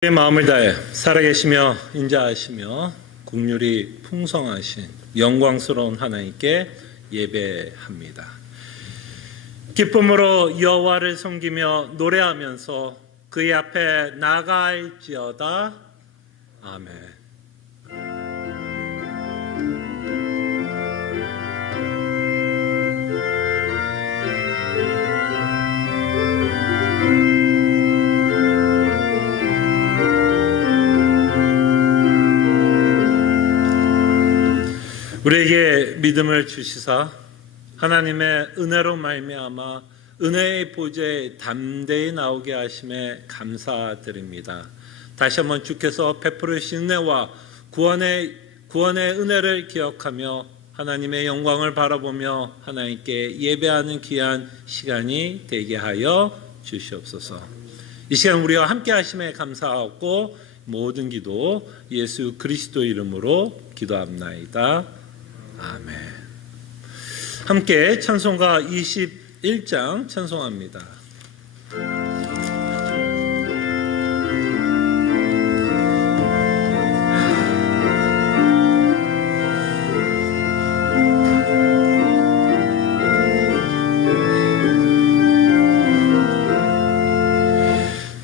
마음을 다해 살아계시며 인자하시며 국률이 풍성하신 영광스러운 하나님께 예배합니다. 기쁨으로 여호와를 섬기며 노래하면서 그의 앞에 나아갈지어다. 아멘. 우리에게 믿음을 주시사 하나님의 은혜로 말미암아 은혜의 보좌에 담대히 나오게 하심에 감사드립니다. 다시 한번 주께서 베풀으신 은혜와 구원의 은혜를 기억하며 하나님의 영광을 바라보며 하나님께 예배하는 귀한 시간이 되게 하여 주시옵소서. 이 시간 우리와 함께 하심에 감사하고 모든 기도 예수 그리스도 이름으로 기도합나이다. 아멘. 함께 찬송가 21장 찬송합니다.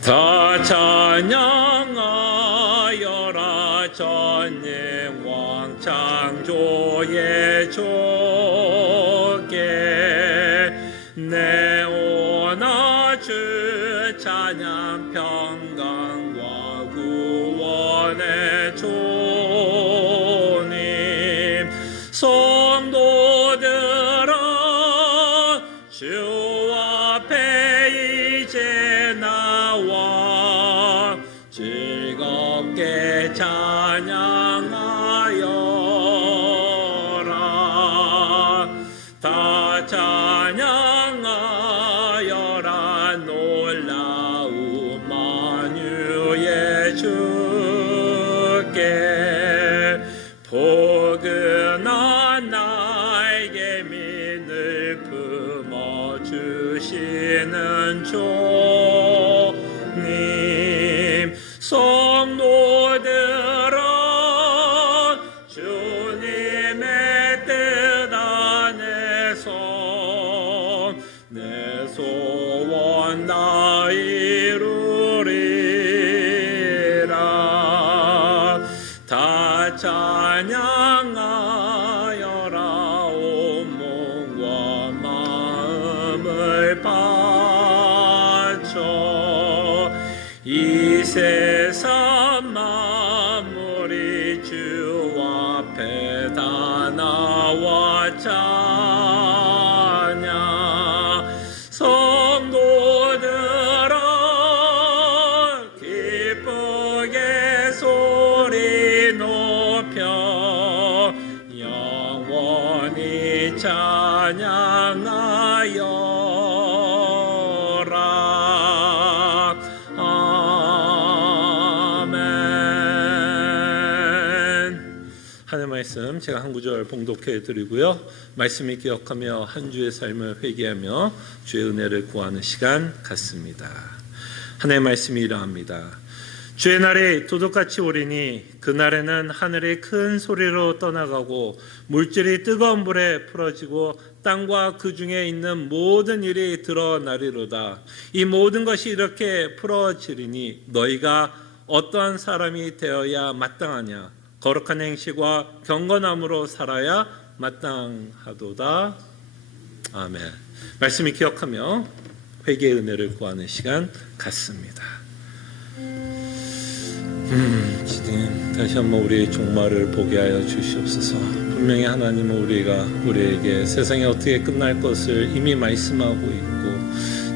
다 찬양하여라 전능 왕 창조의 주께 내오나 주 찬양 평강과 구원의 주님 성도들아 주 앞에 이제 나와 즐겁게 찬양하여라. 다 찬양하여라. 놀라운 만유의 주께 포근한 나에게 민을 품어주시는 주님 성도들아 주님의 뜻 안에서 내 소원 다 이루리라. 다 찬양하여라. 온 몸과 마음을 바쳐 이 세상 만물이 주 앞에 다 나와 찬양. 성도들아 기쁘게 소리 높여 영원히 찬양하여라. 아멘. 하나님의 말씀 제가 한 구절 봉독해 드리고요. 말씀을 기억하며 한 주의 삶을 회개하며 주의 은혜를 구하는 시간 갖습니다. 하나님의 말씀이 이러합니다. 주의 날이 도둑같이 오리니 그날에는 하늘이 큰 소리로 떠나가고 물질이 뜨거운 불에 풀어지고 땅과 그 중에 있는 모든 일이 드러나리로다. 이 모든 것이 이렇게 풀어지리니 너희가 어떠한 사람이 되어야 마땅하냐. 거룩한 행실과 경건함으로 살아야 마땅하도다. 아멘. 말씀을 기억하며 회개의 은혜를 구하는 시간 갖습니다. 다시 한번 우리의 종말을 보게 하여 주시옵소서. 분명히 하나님은 우리에게 세상이 어떻게 끝날 것을 이미 말씀하고 있고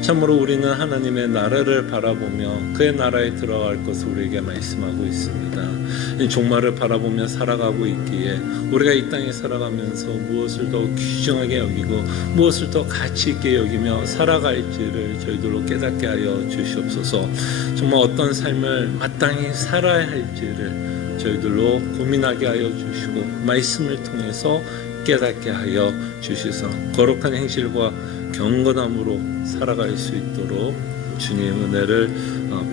참으로 우리는 하나님의 나라를 바라보며 그의 나라에 들어갈 것을 우리에게 말씀하고 있습니다. 이 종말을 바라보며 살아가고 있기에 우리가 이 땅에 살아가면서 무엇을 더 귀중하게 여기고 무엇을 더 가치 있게 여기며 살아갈지를 저희들로 깨닫게 하여 주시옵소서. 정말 어떤 삶을 마땅히 살아야 할지를 저희들로 고민하게 하여 주시고 말씀을 통해서 깨닫게 하여 주시소. 거룩한 행실과 경건함으로 살아갈 수 있도록 주님 은혜를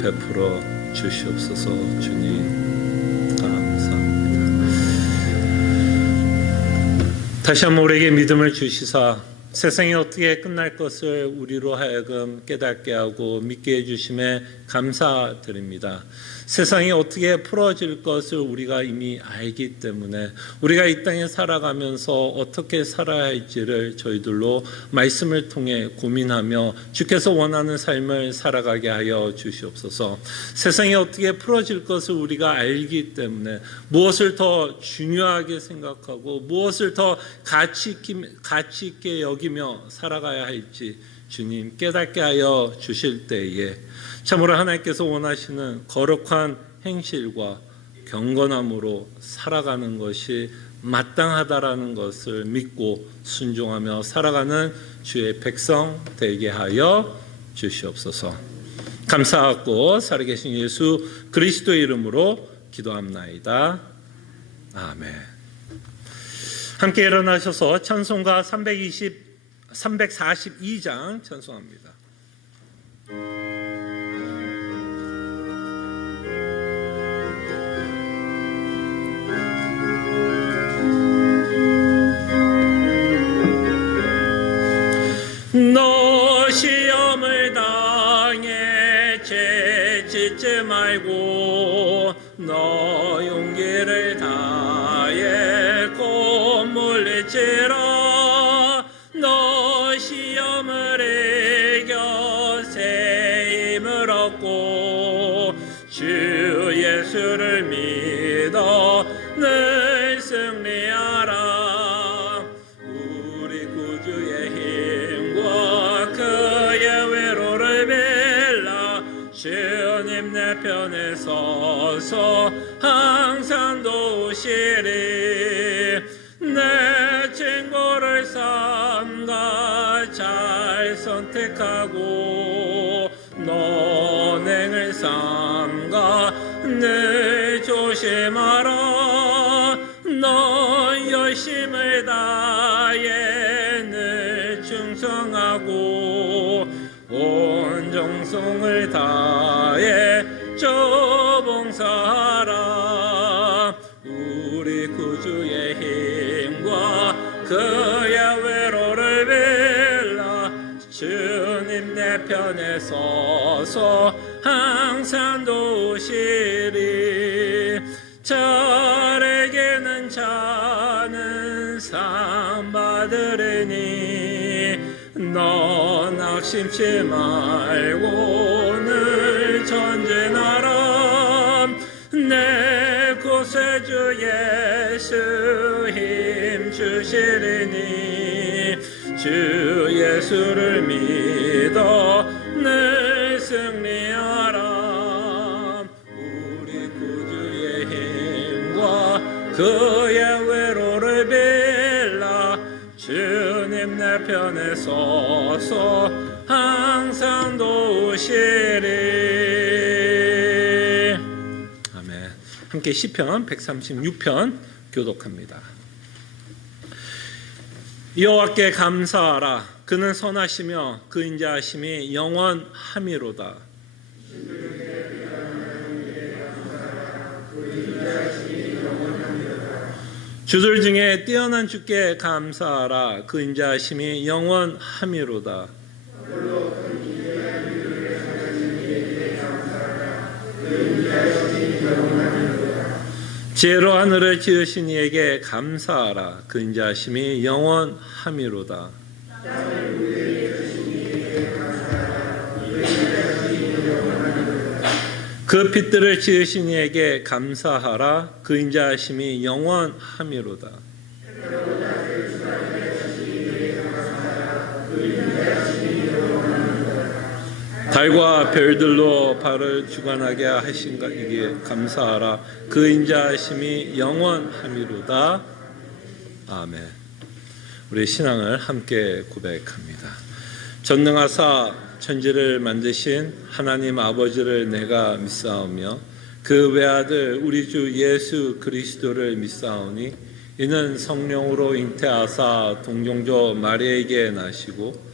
베풀어 주시옵소서. 주님 감사합니다. 다시 한번 우리에게 믿음을 주시사 세상이 어떻게 끝날 것을 우리로 하여금 깨닫게 하고 믿게 해주심에 감사드립니다. 세상이 어떻게 풀어질 것을 우리가 이미 알기 때문에 우리가 이 땅에 살아가면서 어떻게 살아야 할지를 저희들로 말씀을 통해 고민하며 주께서 원하는 삶을 살아가게 하여 주시옵소서. 세상이 어떻게 풀어질 것을 우리가 알기 때문에 무엇을 더 중요하게 생각하고 무엇을 더 가치 있게 여기며 살아가야 할지 주님 깨닫게 하여 주실 때에 참으로 하나님께서 원하시는 거룩한 행실과 경건함으로 살아가는 것이 마땅하다라는 것을 믿고 순종하며 살아가는 주의 백성 되게 하여 주시옵소서. 감사하고 살아계신 예수 그리스도의 이름으로 기도합나이다. 아멘. 함께 일어나셔서 찬송가 342장 찬송합니다. 너 시험을 당해 채찍지 말고 너 용기를 다해 곧 물리치라. 너 시험을 이겨 새 힘을 얻고 주 예수를 믿어 늘 승리하라. 우리 구주의 힘과 그의 위로를 빌라. 주님 내 편에 서서 항상 도우시리. 내 친구를 삼가 잘 선택하고 너행을 삼가 늘 조심하라. 너 열심을 다해 늘 충성하고 온 정성을 다해 주 봉사하라. 우리 구주의 힘과 그의 위로를 빌라. 주님 내 편에 서서 항상 도우시리. 저에게는 자는 상 받으리니 너 낙심치 말고 늘 전진하라. 내 구세주 예수 힘 주시리니 주 예수를 믿어 늘 승리하라. 우리 구주의 힘과 그의 위로를 빌라. 주님 내 편에 서서 항상 도우시리. 아멘. 함께 시편 136편 교독합니다. 여호와께 감사하라. 그는 선하시며 그 인자하심이 영원함이로다. 주들 중에 뛰어난 주께 감사하라. 그 인자하심이 영원함이로다. 지혜로 하늘을 지으신 이에게 감사하라. 그 인자하심이 영원함이로다. 그 빛들을 지으신 이에게 감사하라. 그 인자하심이 영원함이로다. 달과 별들로 발을 주관하게 하신 이에게 감사하라. 그 인자하심이 영원함이로다. 아멘. 우리 신앙을 함께 고백합니다. 전능하사 천지를 만드신 하나님 아버지를 내가 믿사오며 그 외아들 우리 주 예수 그리스도를 믿사오니 이는 성령으로 잉태하사 동정조 마리아에게 나시고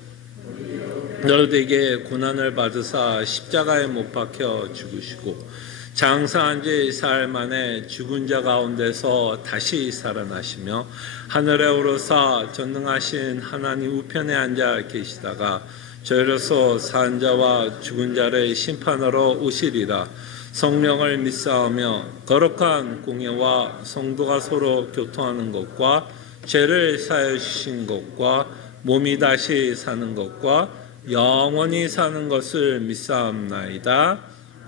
너희에게 고난을 받으사 십자가에 못 박혀 죽으시고 장사한 지 사흘 만에 죽은 자 가운데서 다시 살아나시며 하늘에 오르사 전능하신 하나님 우편에 앉아 계시다가 저희로서 산 자와 죽은 자를 심판하러 오시리라. 성령을 믿사오며 거룩한 공예와 성도가 서로 교통하는 것과 죄를 사하여 주신 것과 몸이 다시 사는 것과 영원히 사는 것을 믿사옵나이다.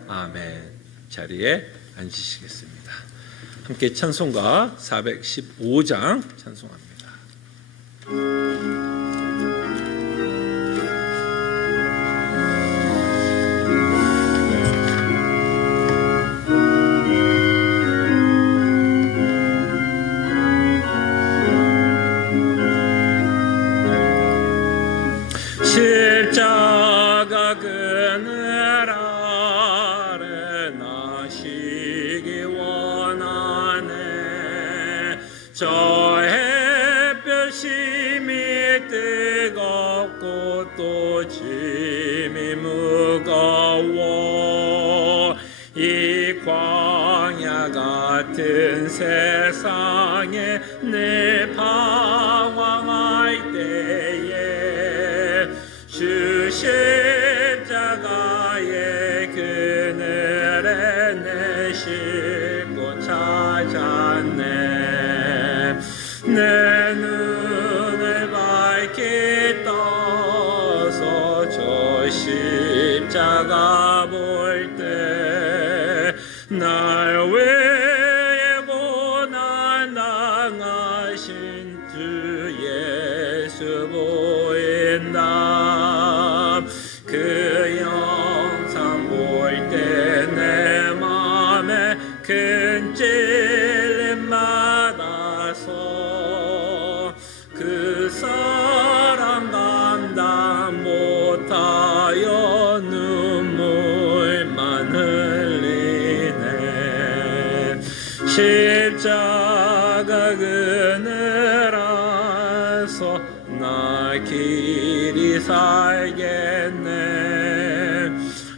아멘. 자리에 앉으시겠습니다. 함께 찬송가 415장 찬송합니다. 십자가 그늘 아래 나시기 원하네. 저 햇볕이 뜨겁고 또 짐이 무거워. 이 광야 같은 세상에 내 방황할 때에 주 십자가의 그늘에 내 싣고 찾았네. 내 눈을 밝게 떠서 저 십자가 볼 때 날 위해 고난 당하신 주 예수 보인다. 그 영상 볼 때 내 맘에 큰 찔림 받아서 그 사랑 감당 못하여 눈물만 흘리네. 십자가 그늘 아서 나 길이 살겠네.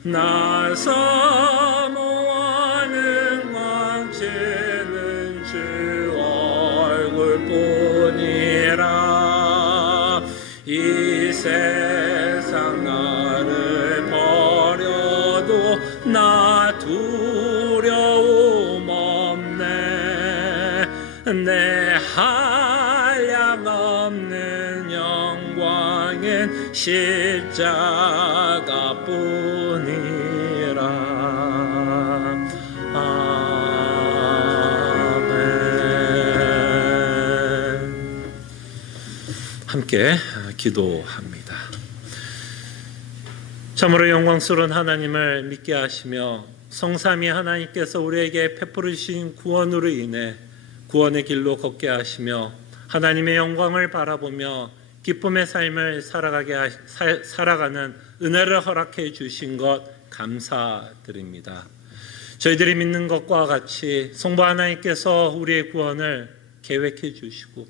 나 사모하는 왕치는 주 얼굴뿐이라. 이 세상 나를 버려도 나 두려움 없네. 내 한량 없는 영광은 십자가 뿐이라. 아멘. 함께 기도합니다. 참으로 영광스러운 하나님을 믿게 하시며 성삼위 하나님께서 우리에게 베풀어 주신 구원으로 인해 구원의 길로 걷게 하시며 하나님의 영광을 바라보며 기쁨의 삶을 살아가는 은혜를 허락해 주신 것 감사드립니다. 저희들이 믿는 것과 같이 성부 하나님께서 우리의 구원을 계획해 주시고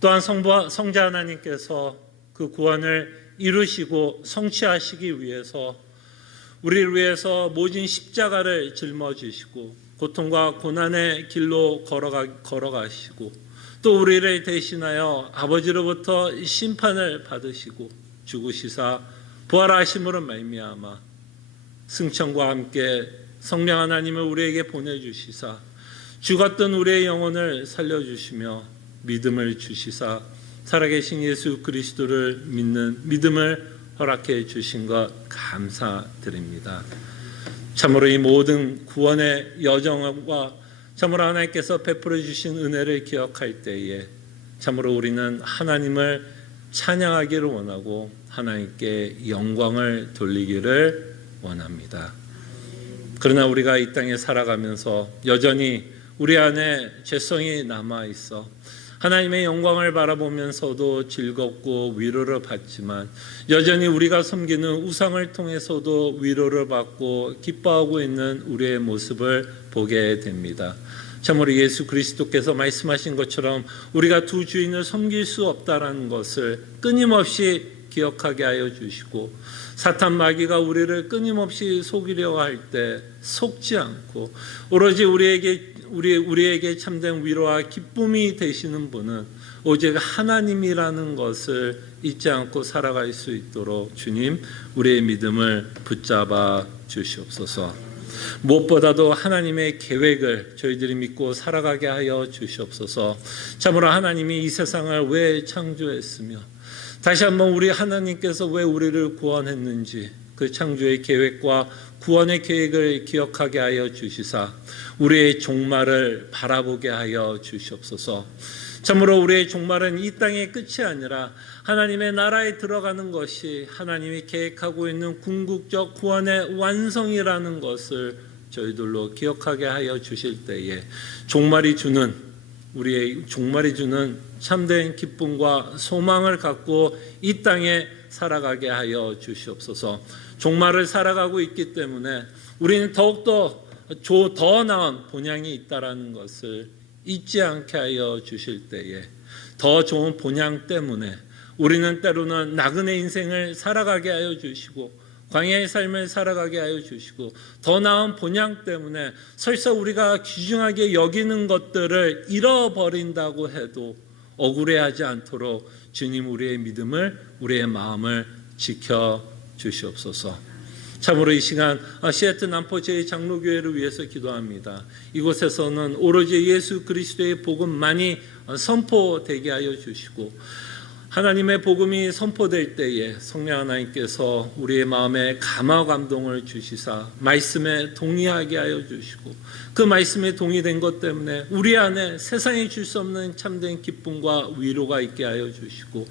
또한 성자 하나님께서 그 구원을 이루시고 성취하시기 위해서 우리를 위해서 모진 십자가를 짊어지시고 고통과 고난의 길로 걸어가시고 또 우리를 대신하여 아버지로부터 심판을 받으시고 죽으시사 부활하심으로 말미암아 승천과 함께 성령 하나님을 우리에게 보내주시사 죽었던 우리의 영혼을 살려주시며 믿음을 주시사 살아계신 예수 그리스도를 믿는 믿음을 허락해 주신 것 감사드립니다. 참으로 이 모든 구원의 여정과 참으로 하나님께서 베풀어 주신 은혜를 기억할 때에 참으로 우리는 하나님을 찬양하기를 원하고 하나님께 영광을 돌리기를 원합니다. 그러나 우리가 이 땅에 살아가면서 여전히 우리 안에 죄성이 남아 있어 하나님의 영광을 바라보면서도 즐겁고 위로를 받지만 여전히 우리가 섬기는 우상을 통해서도 위로를 받고 기뻐하고 있는 우리의 모습을 보게 됩니다. 참으로 예수 그리스도께서 말씀하신 것처럼 우리가 두 주인을 섬길 수 없다라는 것을 끊임없이 기억하게 하여 주시고 사탄 마귀가 우리를 끊임없이 속이려고 할 때 속지 않고 오로지 우리에게 참된 위로와 기쁨이 되시는 분은 오직 하나님이라는 것을 잊지 않고 살아갈 수 있도록 주님 우리의 믿음을 붙잡아 주시옵소서. 무엇보다도 하나님의 계획을 저희들이 믿고 살아가게 하여 주시옵소서. 참으로 하나님이 이 세상을 왜 창조했으며 다시 한번 우리 하나님께서 왜 우리를 구원했는지 그 창조의 계획과 구원의 계획을 기억하게 하여 주시사 우리의 종말을 바라보게 하여 주시옵소서. 참으로 우리의 종말은 이 땅의 끝이 아니라 하나님의 나라에 들어가는 것이 하나님이 계획하고 있는 궁극적 구원의 완성이라는 것을 저희들로 기억하게 하여 주실 때에 우리의 종말이 주는 참된 기쁨과 소망을 갖고 이 땅에 살아가게 하여 주시옵소서. 종말을 살아가고 있기 때문에 우리는 더욱더 더 나은 본향이 있다라는 것을 잊지 않게 하여 주실 때에 더 좋은 본향 때문에 우리는 때로는 나그네 인생을 살아가게 하여 주시고 광야의 삶을 살아가게 하여 주시고 더 나은 본향 때문에 설사 우리가 귀중하게 여기는 것들을 잃어버린다고 해도 억울해하지 않도록 주님 우리의 믿음을 우리의 마음을 지켜 주시옵소서. 참으로 이 시간 시애틀 남포 제2장로교회를 위해서 기도합니다. 이곳에서는 오로지 예수 그리스도의 복음만이 선포되게 하여 주시고 하나님의 복음이 선포될 때에 성령 하나님께서 우리의 마음에 감화 감동을 주시사 말씀에 동의하게 하여 주시고 그 말씀에 동의된 것 때문에 우리 안에 세상에 줄 수 없는 참된 기쁨과 위로가 있게 하여 주시고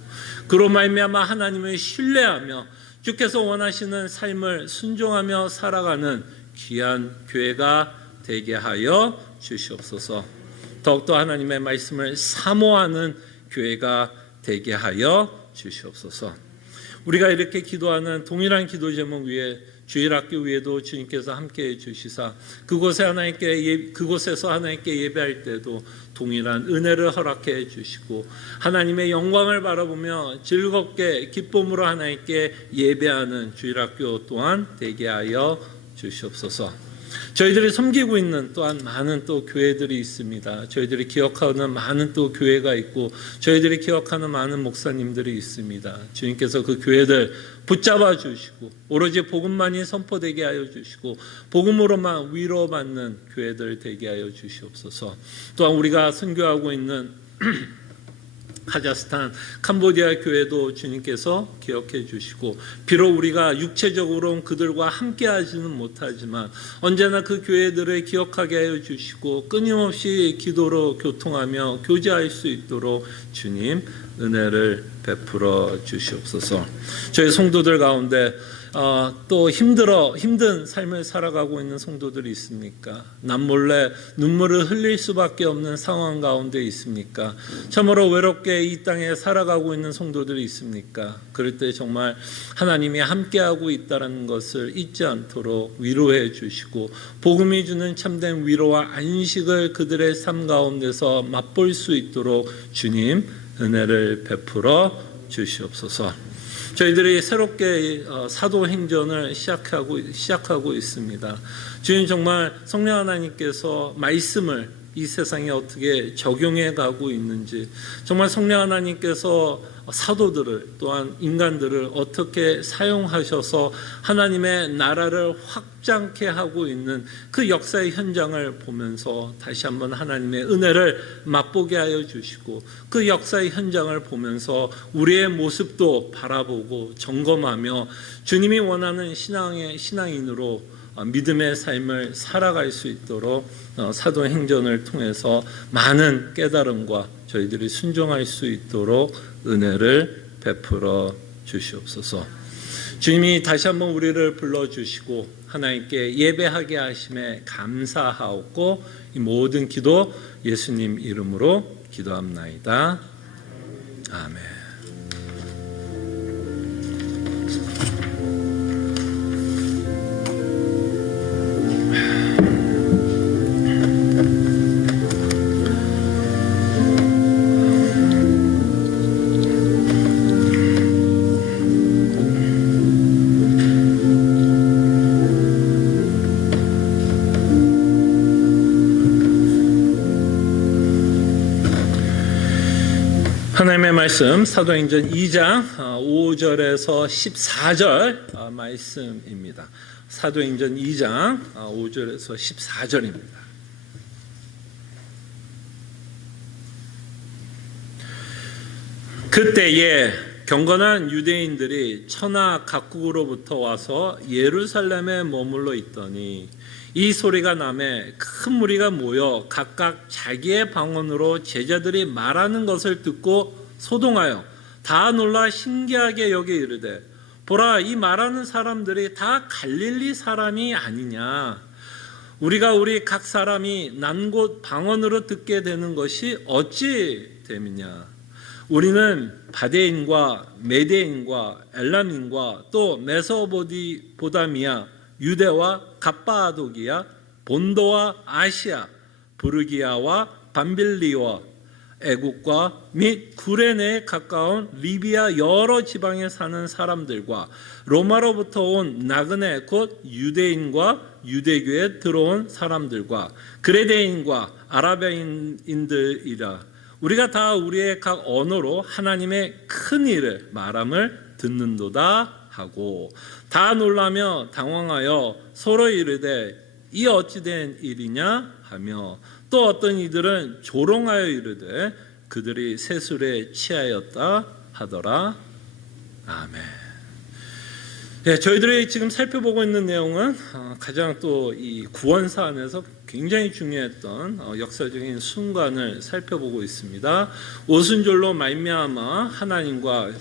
그로 말미암아 하나님을 신뢰하며 주께서 원하시는 삶을 순종하며 살아가는 귀한 교회가 되게 하여 주시옵소서. 더욱더 하나님의 말씀을 사모하는 교회가 되게 하여 주시옵소서. 우리가 이렇게 기도하는 동일한 기도 제목 위에 주일학교 위에도 주님께서 함께해 주시사 그곳에서 하나님께 예배할 때도 동일한 은혜를 허락해 주시고 하나님의 영광을 바라보며 즐겁게 기쁨으로 하나님께 예배하는 주일학교 또한 되게 하여 주시옵소서. 저희들이 섬기고 있는 또한 많은 또 교회들이 있습니다. 저희들이 기억하는 많은 또 교회가 있고 저희들이 기억하는 많은 목사님들이 있습니다. 주님께서 그 교회들 붙잡아 주시고 오로지 복음만이 선포되게 하여 주시고 복음으로만 위로받는 교회들 되게 하여 주시옵소서. 또한 우리가 선교하고 있는 카자흐스탄, 캄보디아 교회도 주님께서 기억해 주시고 비록 우리가 육체적으로는 그들과 함께 하지는 못하지만 언제나 그 교회들을 기억하게 하여 주시고 끊임없이 기도로 교통하며 교제할 수 있도록 주님 은혜를 베풀어 주시옵소서. 저희 성도들 가운데 또 힘든 삶을 살아가고 있는 성도들이 있습니까? 남몰래 눈물을 흘릴 수밖에 없는 상황 가운데 있습니까? 참으로 외롭게 이 땅에 살아가고 있는 성도들이 있습니까? 그럴 때 정말 하나님이 함께하고 있다는 것을 잊지 않도록 위로해 주시고 복음이 주는 참된 위로와 안식을 그들의 삶 가운데서 맛볼 수 있도록 주님 은혜를 베풀어 주시옵소서. 저희들이 새롭게 사도행전을 시작하고 있습니다. 주님 정말 성령 하나님께서 말씀을 이 세상에 어떻게 적용해 가고 있는지 정말 성령 하나님께서 사도들을 또한 인간들을 어떻게 사용하셔서 하나님의 나라를 확장케 하고 있는 그 역사의 현장을 보면서 다시 한번 하나님의 은혜를 맛보게 하여 주시고 그 역사의 현장을 보면서 우리의 모습도 바라보고 점검하며 주님이 원하는 신앙인으로 믿음의 삶을 살아갈 수 있도록 사도행전을 통해서 많은 깨달음과 저희들이 순종할 수 있도록 은혜를 베풀어 주시옵소서. 주님이 다시 한번 우리를 불러주시고 하나님께 예배하게 하심에 감사하옵고 이 모든 기도 예수님 이름으로 기도합나이다. 아멘. 하나님의 말씀 사도행전 2장 5절에서 14절 말씀입니다. 사도행전 2장 5절에서 14절입니다. 그때에 경건한 유대인들이 천하 각국으로부터 와서 예루살렘에 머물러 있더니 이 소리가 나매 큰 무리가 모여 각각 자기의 방언으로 제자들이 말하는 것을 듣고 소동하여 다 놀라 신기하게 여겨 이르되 보라, 이 말하는 사람들이 다 갈릴리 사람이 아니냐. 우리가 우리 각 사람이 난 곳 방언으로 듣게 되는 것이 어찌 됨이냐. 우리는 바데인과 메데인과 엘람인과 또 메소포타미아, 유대와 갑바도기아, 본도와 아시아, 부르기아와 밤빌리와 애국과 및 구레네에 가까운 리비아 여러 지방에 사는 사람들과 로마로부터 온 나그네 곧 유대인과 유대교에 들어온 사람들과 그레데인과 아라비아인들이라. 우리가 다 우리의 각 언어로 하나님의 큰 일을 말함을 듣는도다 하고 다 놀라며 당황하여 서로 이르되 이 어찌된 일이냐 하며 또 어떤 이들은 조롱하여 이르되 그들이 세술에 취하였다 하더라. 아멘. 네, 저희들이 지금 살펴보고 있는 내용은 가장 또 이 구원사 안에서 굉장히 중요했던 역사적인 순간을 살펴보고 있습니다. 오순절로 말미암아 하나님과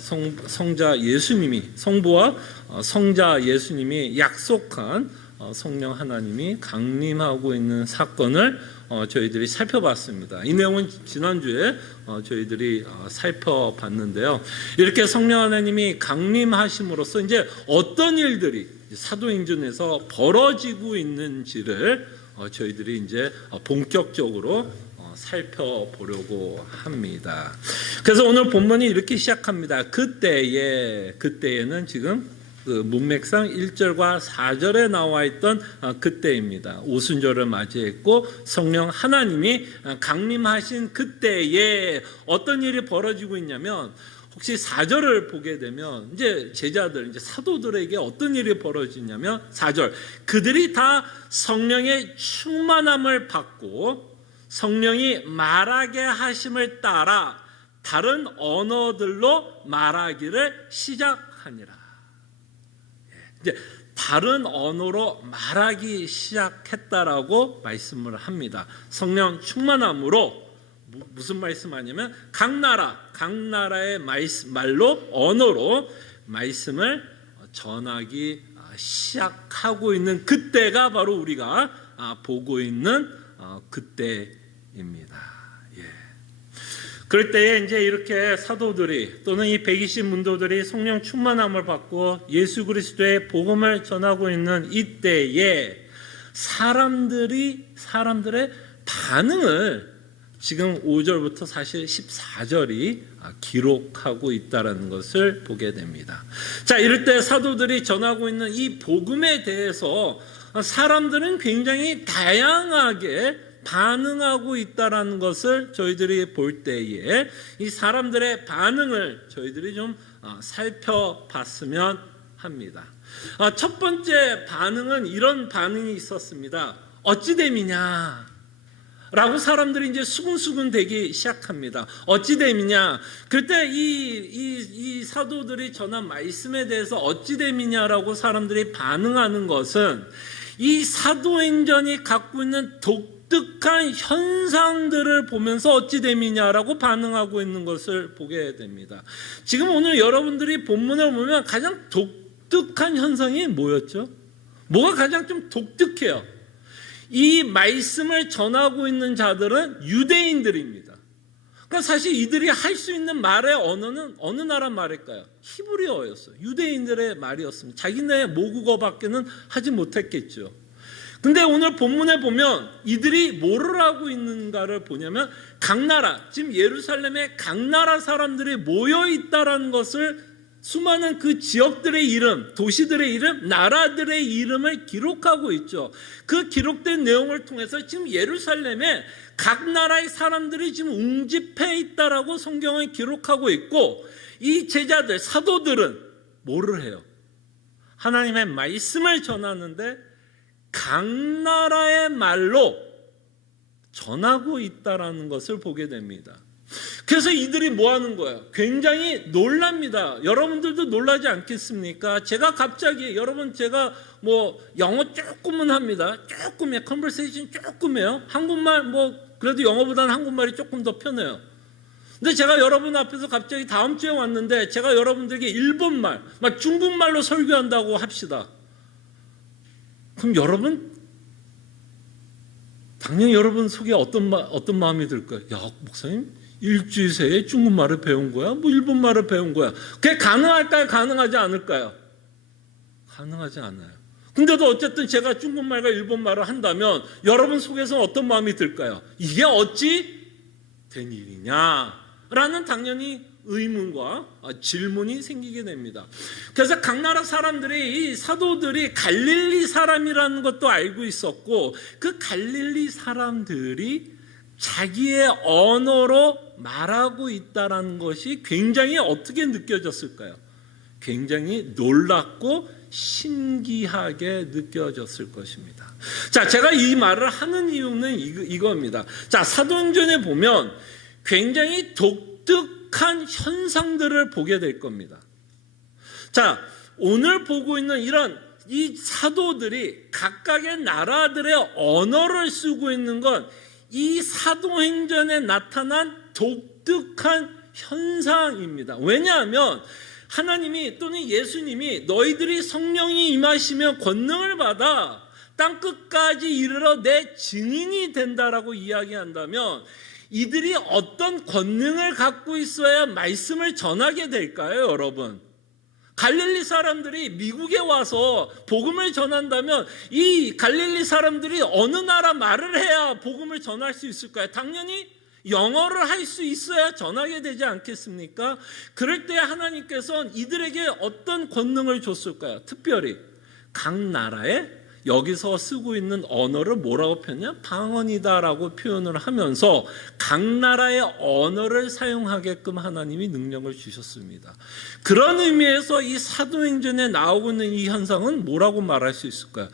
성자 예수님이, 성부와 성자 예수님이 약속한 성령 하나님이 강림하고 있는 사건을 저희들이 살펴봤습니다. 이 내용은 지난주에 저희들이 살펴봤는데요. 이렇게 성령 하나님이 강림하심으로써 이제 어떤 일들이 사도행전에서 벌어지고 있는지를 저희들이 이제 본격적으로 살펴보려고 합니다. 그래서 오늘 본문이 이렇게 시작합니다. 그때에는 지금 그 문맥상 1절과 4절에 나와 있던 그때입니다. 오순절을 맞이했고 성령 하나님이 강림하신 그때에 어떤 일이 벌어지고 있냐면, 혹시 4절을 보게 되면 이제 제자들, 이제 사도들에게 어떤 일이 벌어지냐면 4절, 그들이 다 성령의 충만함을 받고 성령이 말하게 하심을 따라 다른 언어들로 말하기를 시작하니라. 이제 다른 언어로 말하기 시작했다라고 말씀을 합니다. 성령 충만함으로 무슨 말씀하냐면 각 나라의 말로, 언어로 말씀을 전하기 시작하고 있는 그때가 바로 우리가 보고 있는 그때입니다. 그럴 때에 이제 이렇게 사도들이 또는 이 120 문도들이 성령 충만함을 받고 예수 그리스도의 복음을 전하고 있는 이때에 사람들의 반응을 지금 5절부터 사실 14절이 기록하고 있다는 것을 보게 됩니다. 자, 이럴 때 사도들이 전하고 있는 이 복음에 대해서 사람들은 굉장히 다양하게 반응하고 있다는 것을 저희들이 볼 때에 이 사람들의 반응을 저희들이 좀 살펴봤으면 합니다. 첫 번째 반응은 이런 반응이 있었습니다. 어찌됨이냐 라고 사람들이 이제 수근수근 되기 시작합니다. 어찌됨이냐. 그때 이 사도들이 전한 말씀에 대해서 어찌됨이냐라고 사람들이 반응하는 것은 이 사도행전이 갖고 있는 독특한 현상들을 보면서 어찌됨이냐라고 반응하고 있는 것을 보게 됩니다. 지금 오늘 여러분들이 본문을 보면 가장 독특한 현상이 뭐였죠? 뭐가 가장 좀 독특해요? 이 말씀을 전하고 있는 자들은 유대인들입니다. 그러니까 사실 이들이 할 수 있는 말의 언어는 어느 나라 말일까요? 히브리어였어요. 유대인들의 말이었습니다. 자기네 모국어밖에는 하지 못했겠죠. 근데 오늘 본문에 보면 이들이 뭐를 하고 있는가를 보냐면 각 나라, 지금 예루살렘에 각 나라 사람들이 모여 있다라는 것을 수많은 그 지역들의 이름, 도시들의 이름, 나라들의 이름을 기록하고 있죠. 그 기록된 내용을 통해서 지금 예루살렘에 각 나라의 사람들이 지금 웅집해 있다라고 성경을 기록하고 있고, 이 제자들, 사도들은 뭐를 해요? 하나님의 말씀을 전하는데 각 나라의 말로 전하고 있다라는 것을 보게 됩니다. 그래서 이들이 뭐 하는 거예요? 굉장히 놀랍니다. 여러분들도 놀라지 않겠습니까? 제가 갑자기, 여러분 제가 뭐 영어 조금은 합니다. 조금이에요. 컨버세이션 조금이에요. 한국말 그래도 영어보다는 한국말이 조금 더 편해요. 근데 제가 여러분 앞에서 갑자기 다음 주에 왔는데 제가 여러분들에게 일본말, 막 중국말로 설교한다고 합시다. 그럼 여러분, 당연히 여러분 속에 어떤 마음이 들까요? 야, 목사님 일주일 새에 중국말을 배운 거야? 뭐 일본말을 배운 거야? 그게 가능할까요? 가능하지 않을까요? 가능하지 않아요. 근데도 어쨌든 제가 중국말과 일본말을 한다면 여러분 속에서 어떤 마음이 들까요? 이게 어찌 된 일이냐? 라는 당연히 의문과 질문이 생기게 됩니다. 그래서 각 나라 사람들이, 이 사도들이 갈릴리 사람이라는 것도 알고 있었고, 그 갈릴리 사람들이 자기의 언어로 말하고 있다는 것이 굉장히 어떻게 느껴졌을까요? 굉장히 놀랍고 신기하게 느껴졌을 것입니다. 자, 제가 이 말을 하는 이유는 이겁니다. 자, 사도행전에 보면 굉장히 독특한 현상들을 보게 될 겁니다. 자, 오늘 보고 있는 이런 이 사도들이 각각의 나라들의 언어를 쓰고 있는 건 이 사도행전에 나타난 독특한 현상입니다. 왜냐하면 하나님이 또는 예수님이 너희들이 성령이 임하시면 권능을 받아 땅끝까지 이르러 내 증인이 된다라고 이야기한다면 이들이 어떤 권능을 갖고 있어야 말씀을 전하게 될까요, 여러분? 갈릴리 사람들이 미국에 와서 복음을 전한다면 이 갈릴리 사람들이 어느 나라 말을 해야 복음을 전할 수 있을까요? 당연히 영어를 할 수 있어야 전하게 되지 않겠습니까? 그럴 때 하나님께서는 이들에게 어떤 권능을 줬을까요? 특별히 각 나라에 여기서 쓰고 있는 언어를 뭐라고 표현해요? 방언이다라고 표현을 하면서 각 나라의 언어를 사용하게끔 하나님이 능력을 주셨습니다. 그런 의미에서 이 사도행전에 나오고 있는 이 현상은 뭐라고 말할 수 있을까요?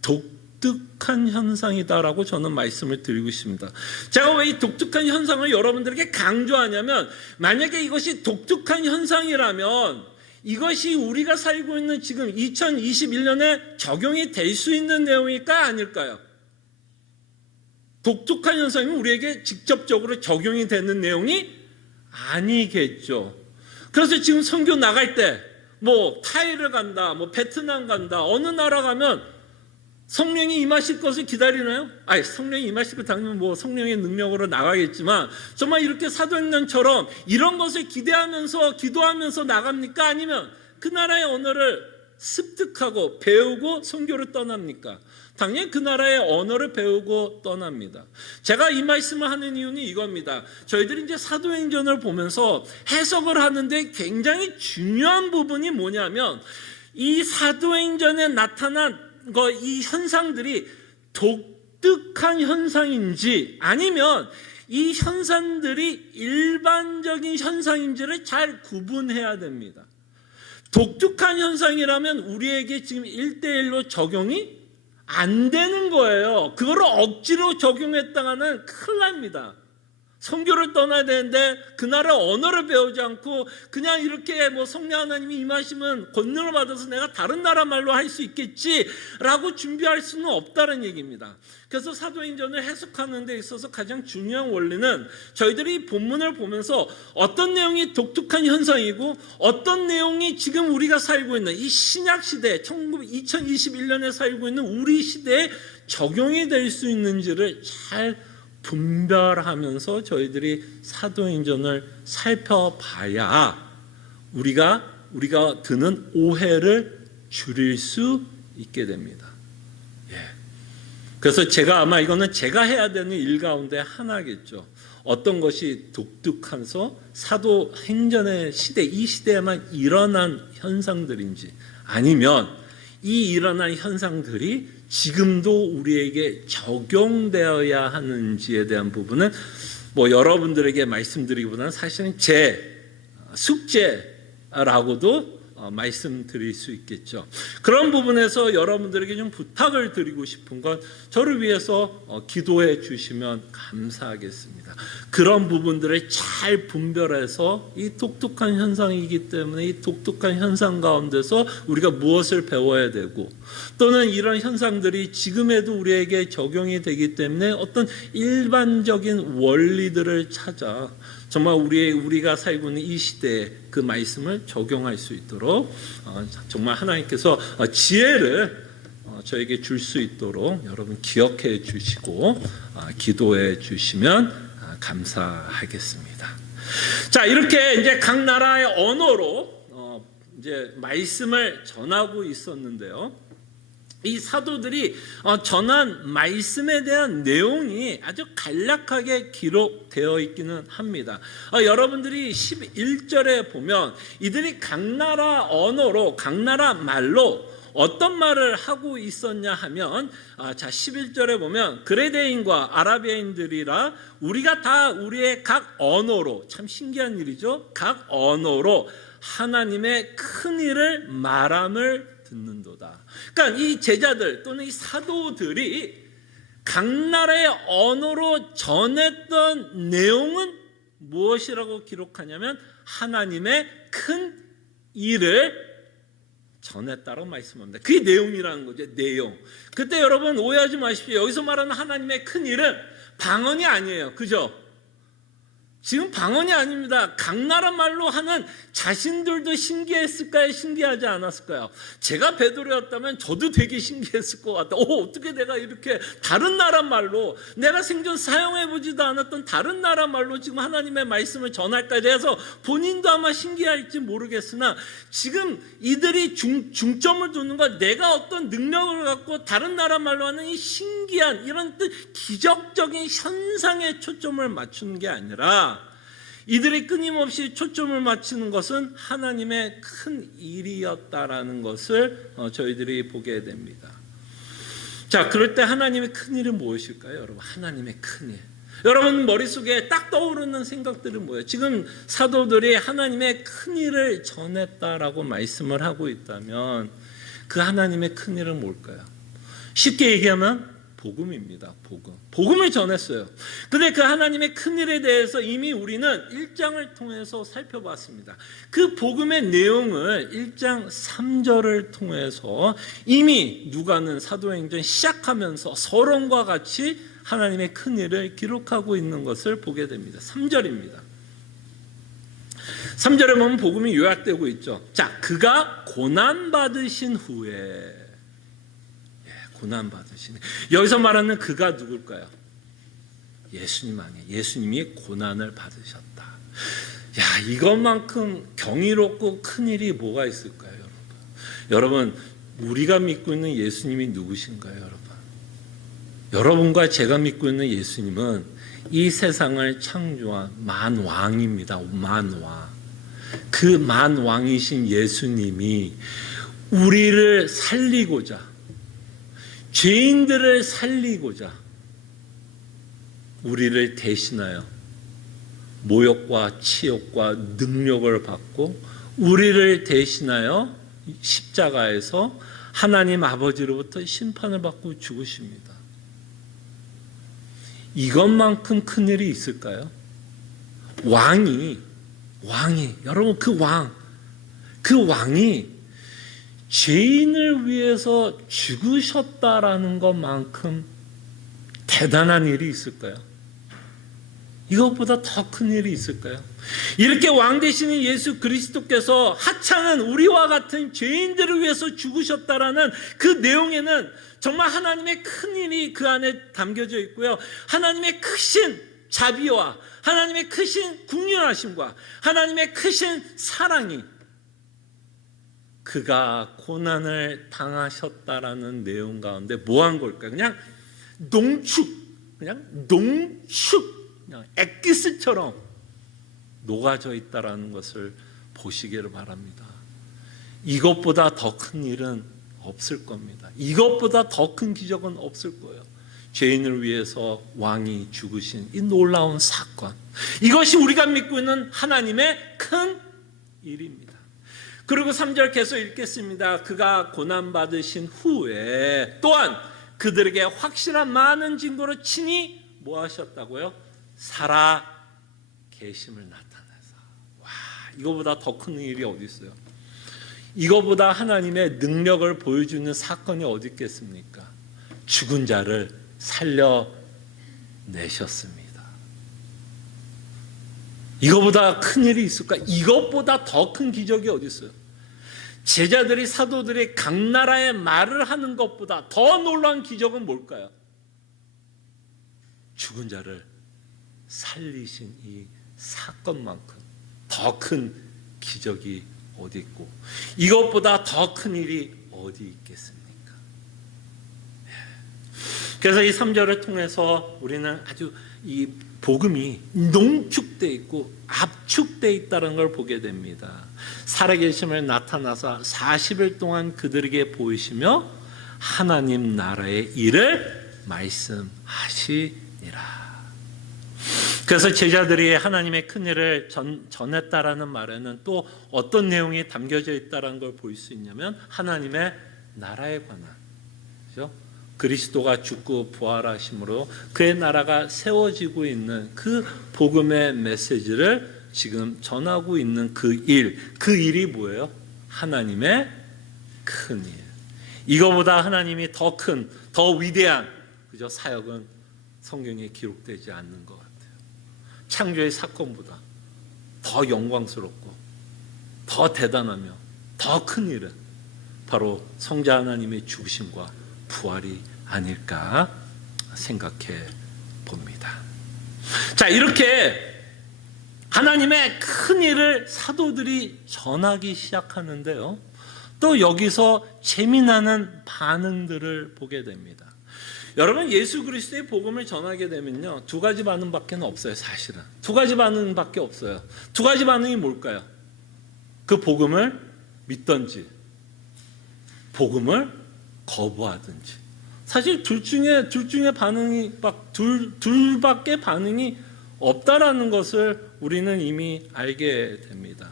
독특한 현상이다라고 저는 말씀을 드리고 있습니다. 제가 왜 이 독특한 현상을 여러분들에게 강조하냐면, 만약에 이것이 독특한 현상이라면 이것이 우리가 살고 있는 지금 2021년에 적용이 될 수 있는 내용일까요? 아닐까요? 독특한 현상이면 우리에게 직접적으로 적용이 되는 내용이 아니겠죠. 그래서 지금 선교 나갈 때 타이를 간다, 베트남 간다, 어느 나라 가면 성령이 임하실 것을 기다리나요? 성령이 임하실 것 당연히 성령의 능력으로 나가겠지만 정말 이렇게 사도행전처럼 이런 것을 기대하면서 기도하면서 나갑니까? 아니면 그 나라의 언어를 습득하고 배우고 선교를 떠납니까? 당연히 그 나라의 언어를 배우고 떠납니다. 제가 이 말씀을 하는 이유는 이겁니다. 저희들이 이제 사도행전을 보면서 해석을 하는데 굉장히 중요한 부분이 뭐냐면, 이 사도행전에 나타난 이 현상들이 독특한 현상인지 아니면 이 현상들이 일반적인 현상인지를 잘 구분해야 됩니다. 독특한 현상이라면 우리에게 지금 1대1로 적용이 안 되는 거예요. 그거를 억지로 적용했다가는 큰일 납니다. 선교를 떠나야 되는데 그 나라 언어를 배우지 않고 그냥 이렇게 성령 하나님이 임하시면 권능을 받아서 내가 다른 나라 말로 할 수 있겠지라고 준비할 수는 없다는 얘기입니다. 그래서 사도행전을 해석하는 데 있어서 가장 중요한 원리는 저희들이 본문을 보면서 어떤 내용이 독특한 현상이고 어떤 내용이 지금 우리가 살고 있는 이 신약 시대 2021년에 살고 있는 우리 시대에 적용이 될 수 있는지를 잘 분별하면서 저희들이 사도행전을 살펴봐야 우리가 드는 오해를 줄일 수 있게 됩니다. 그래서 아마 이거는 제가 해야 되는 일 가운데 하나겠죠. 어떤 것이 독특해서 사도행전의 시대, 이 시대에만 일어난 현상들인지, 아니면 이 일어난 현상들이 지금도 우리에게 적용되어야 하는지에 대한 부분은 여러분들에게 말씀드리기보다는 사실은 제 숙제라고도 말씀드릴 수 있겠죠. 그런 부분에서 여러분들에게 좀 부탁을 드리고 싶은 건 저를 위해서 기도해 주시면 감사하겠습니다. 그런 부분들을 잘 분별해서 이 독특한 현상이기 때문에 이 독특한 현상 가운데서 우리가 무엇을 배워야 되고, 또는 이런 현상들이 지금에도 우리에게 적용이 되기 때문에 어떤 일반적인 원리들을 찾아 정말 우리가 살고 있는 이 시대에 그 말씀을 적용할 수 있도록 정말 하나님께서 지혜를 저에게 줄 수 있도록 여러분 기억해 주시고 기도해 주시면 감사하겠습니다. 자, 이렇게 이제 각 나라의 언어로 이제 말씀을 전하고 있었는데요. 이 사도들이 전한 말씀에 대한 내용이 아주 간략하게 기록되어 있기는 합니다. 여러분들이 11절에 보면 이들이 각 나라 언어로, 각 나라 말로 어떤 말을 하고 있었냐 하면, 자 11절에 보면 그레데인과 아라비아인들이라 우리가 다 우리의 각 언어로, 참 신기한 일이죠. 각 언어로 하나님의 큰 일을 말함을 듣는도다. 그러니까 이 제자들 또는 이 사도들이 각 나라의 언어로 전했던 내용은 무엇이라고 기록하냐면 하나님의 큰 일을 전했다고 말씀합니다. 그게 내용이라는 거죠. 내용. 그때 여러분 오해하지 마십시오. 여기서 말하는 하나님의 큰 일은 방언이 아니에요. 그죠? 지금 방언이 아닙니다. 각 나라 말로 하는 자신들도 신기했을까요? 신기하지 않았을까요? 제가 베드로였다면 저도 되게 신기했을 것 같아요. 어떻게 내가 이렇게 다른 나라 말로, 내가 생전 사용해보지도 않았던 다른 나라 말로 지금 하나님의 말씀을 전할까 해서 본인도 아마 신기할지 모르겠으나, 지금 이들이 중점을 두는 건 내가 어떤 능력을 갖고 다른 나라 말로 하는 이 신기한 이런 기적적인 현상에 초점을 맞추는 게 아니라, 이들이 끊임없이 초점을 맞추는 것은 하나님의 큰 일이었다라는 것을 저희들이 보게 됩니다. 자, 그럴 때 하나님의 큰 일은 무엇일까요? 여러분, 하나님의 큰 일. 여러분 머릿속에 딱 떠오르는 생각들은 뭐예요? 지금 사도들이 하나님의 큰 일을 전했다라고 말씀을 하고 있다면 그 하나님의 큰 일은 뭘까요? 쉽게 얘기하면 복음입니다. 복음을 전했어요. 근데 그 하나님의 큰 일에 대해서 이미 우리는 1장을 통해서 살펴봤습니다. 그 복음의 내용을 1장 3절을 통해서 이미 누가는 사도행전 시작하면서 서론과 같이 하나님의 큰 일을 기록하고 있는 것을 보게 됩니다. 3절입니다. 3절에 보면 복음이 요약되고 있죠. 자, 그가 고난받으신 후에, 고난받으시네. 여기서 말하는 그가 누굴까요? 예수님 아니에요. 예수님이 고난을 받으셨다. 야, 이것만큼 경이롭고 큰 일이 뭐가 있을까요, 여러분? 우리가 믿고 있는 예수님이 누구신가요, 여러분? 여러분과 제가 믿고 있는 예수님은 이 세상을 창조한 만왕입니다. 만왕. 그 만왕이신 예수님이 우리를 살리고자, 죄인들을 살리고자 우리를 대신하여 모욕과 치욕과 능력을 받고 우리를 대신하여 십자가에서 하나님 아버지로부터 심판을 받고 죽으십니다. 이것만큼 큰 일이 있을까요? 왕이 여러분 그 왕이 죄인을 위해서 죽으셨다라는 것만큼 대단한 일이 있을까요? 이것보다 더 큰 일이 있을까요? 이렇게 왕 되시는 예수 그리스도께서 하찮은 우리와 같은 죄인들을 위해서 죽으셨다라는 그 내용에는 정말 하나님의 큰 일이 그 안에 담겨져 있고요. 하나님의 크신 자비와 하나님의 크신 긍휼하심과 하나님의 크신 사랑이, 그가 고난을 당하셨다라는 내용 가운데 뭐 한 걸까요? 그냥 농축 그냥 엑기스처럼 녹아져 있다라는 것을 보시기를 바랍니다. 이것보다 더 큰 일은 없을 겁니다. 이것보다 더 큰 기적은 없을 거예요. 죄인을 위해서 왕이 죽으신 이 놀라운 사건, 이것이 우리가 믿고 있는 하나님의 큰 일입니다. 그리고 3절 계속 읽겠습니다. 그가 고난받으신 후에 또한 그들에게 확실한 많은 증거로 친히 뭐 하셨다고요? 살아 계심을 나타내서. 와, 이거보다 더 큰 일이 어디 있어요? 이거보다 하나님의 능력을 보여주는 사건이 어디 있겠습니까? 죽은 자를 살려내셨습니다. 이거보다 큰 일이 있을까? 이것보다 더 큰 기적이 어디 있어요? 제자들이, 사도들이 각 나라의 말을 하는 것보다 더 놀라운 기적은 뭘까요? 죽은 자를 살리신 이 사건만큼 더 큰 기적이 어디 있고, 이것보다 더 큰 일이 어디 있겠습니까? 그래서 이 3절을 통해서 우리는 아주 이 복음이 농축되어 있고 압축되어 있다는 걸 보게 됩니다. 살아계심을 나타나서 40일 동안 그들에게 보이시며 하나님 나라의 일을 말씀하시니라. 그래서 제자들이 하나님의 큰 일을 전했다라는 말에는 또 어떤 내용이 담겨져 있다는 걸 볼 수 있냐면 하나님의 나라에 관한, 그렇죠? 그리스도가 죽고 부활하심으로 그의 나라가 세워지고 있는 그 복음의 메시지를 지금 전하고 있는 그 일이 뭐예요? 하나님의 큰 일. 이거보다 하나님이 더 큰, 더 위대한 그저 사역은 성경에 기록되지 않는 것 같아요. 창조의 사건보다 더 영광스럽고 더 대단하며 더 큰 일은 바로 성자 하나님의 죽으심과 부활이 아닐까 생각해 봅니다. 자, 이렇게 하나님의 큰 일을 사도들이 전하기 시작하는데요, 또 여기서 재미나는 반응들을 보게 됩니다. 여러분, 예수 그리스도의 복음을 전하게 되면요, 두 가지 반응밖에 없어요. 사실은 두 가지 반응밖에 없어요. 두 가지 반응이 뭘까요? 그 복음을 믿든지 복음을 거부하든지. 사실 둘 중에 반응이 둘밖에 반응이 없다라는 것을 우리는 이미 알게 됩니다.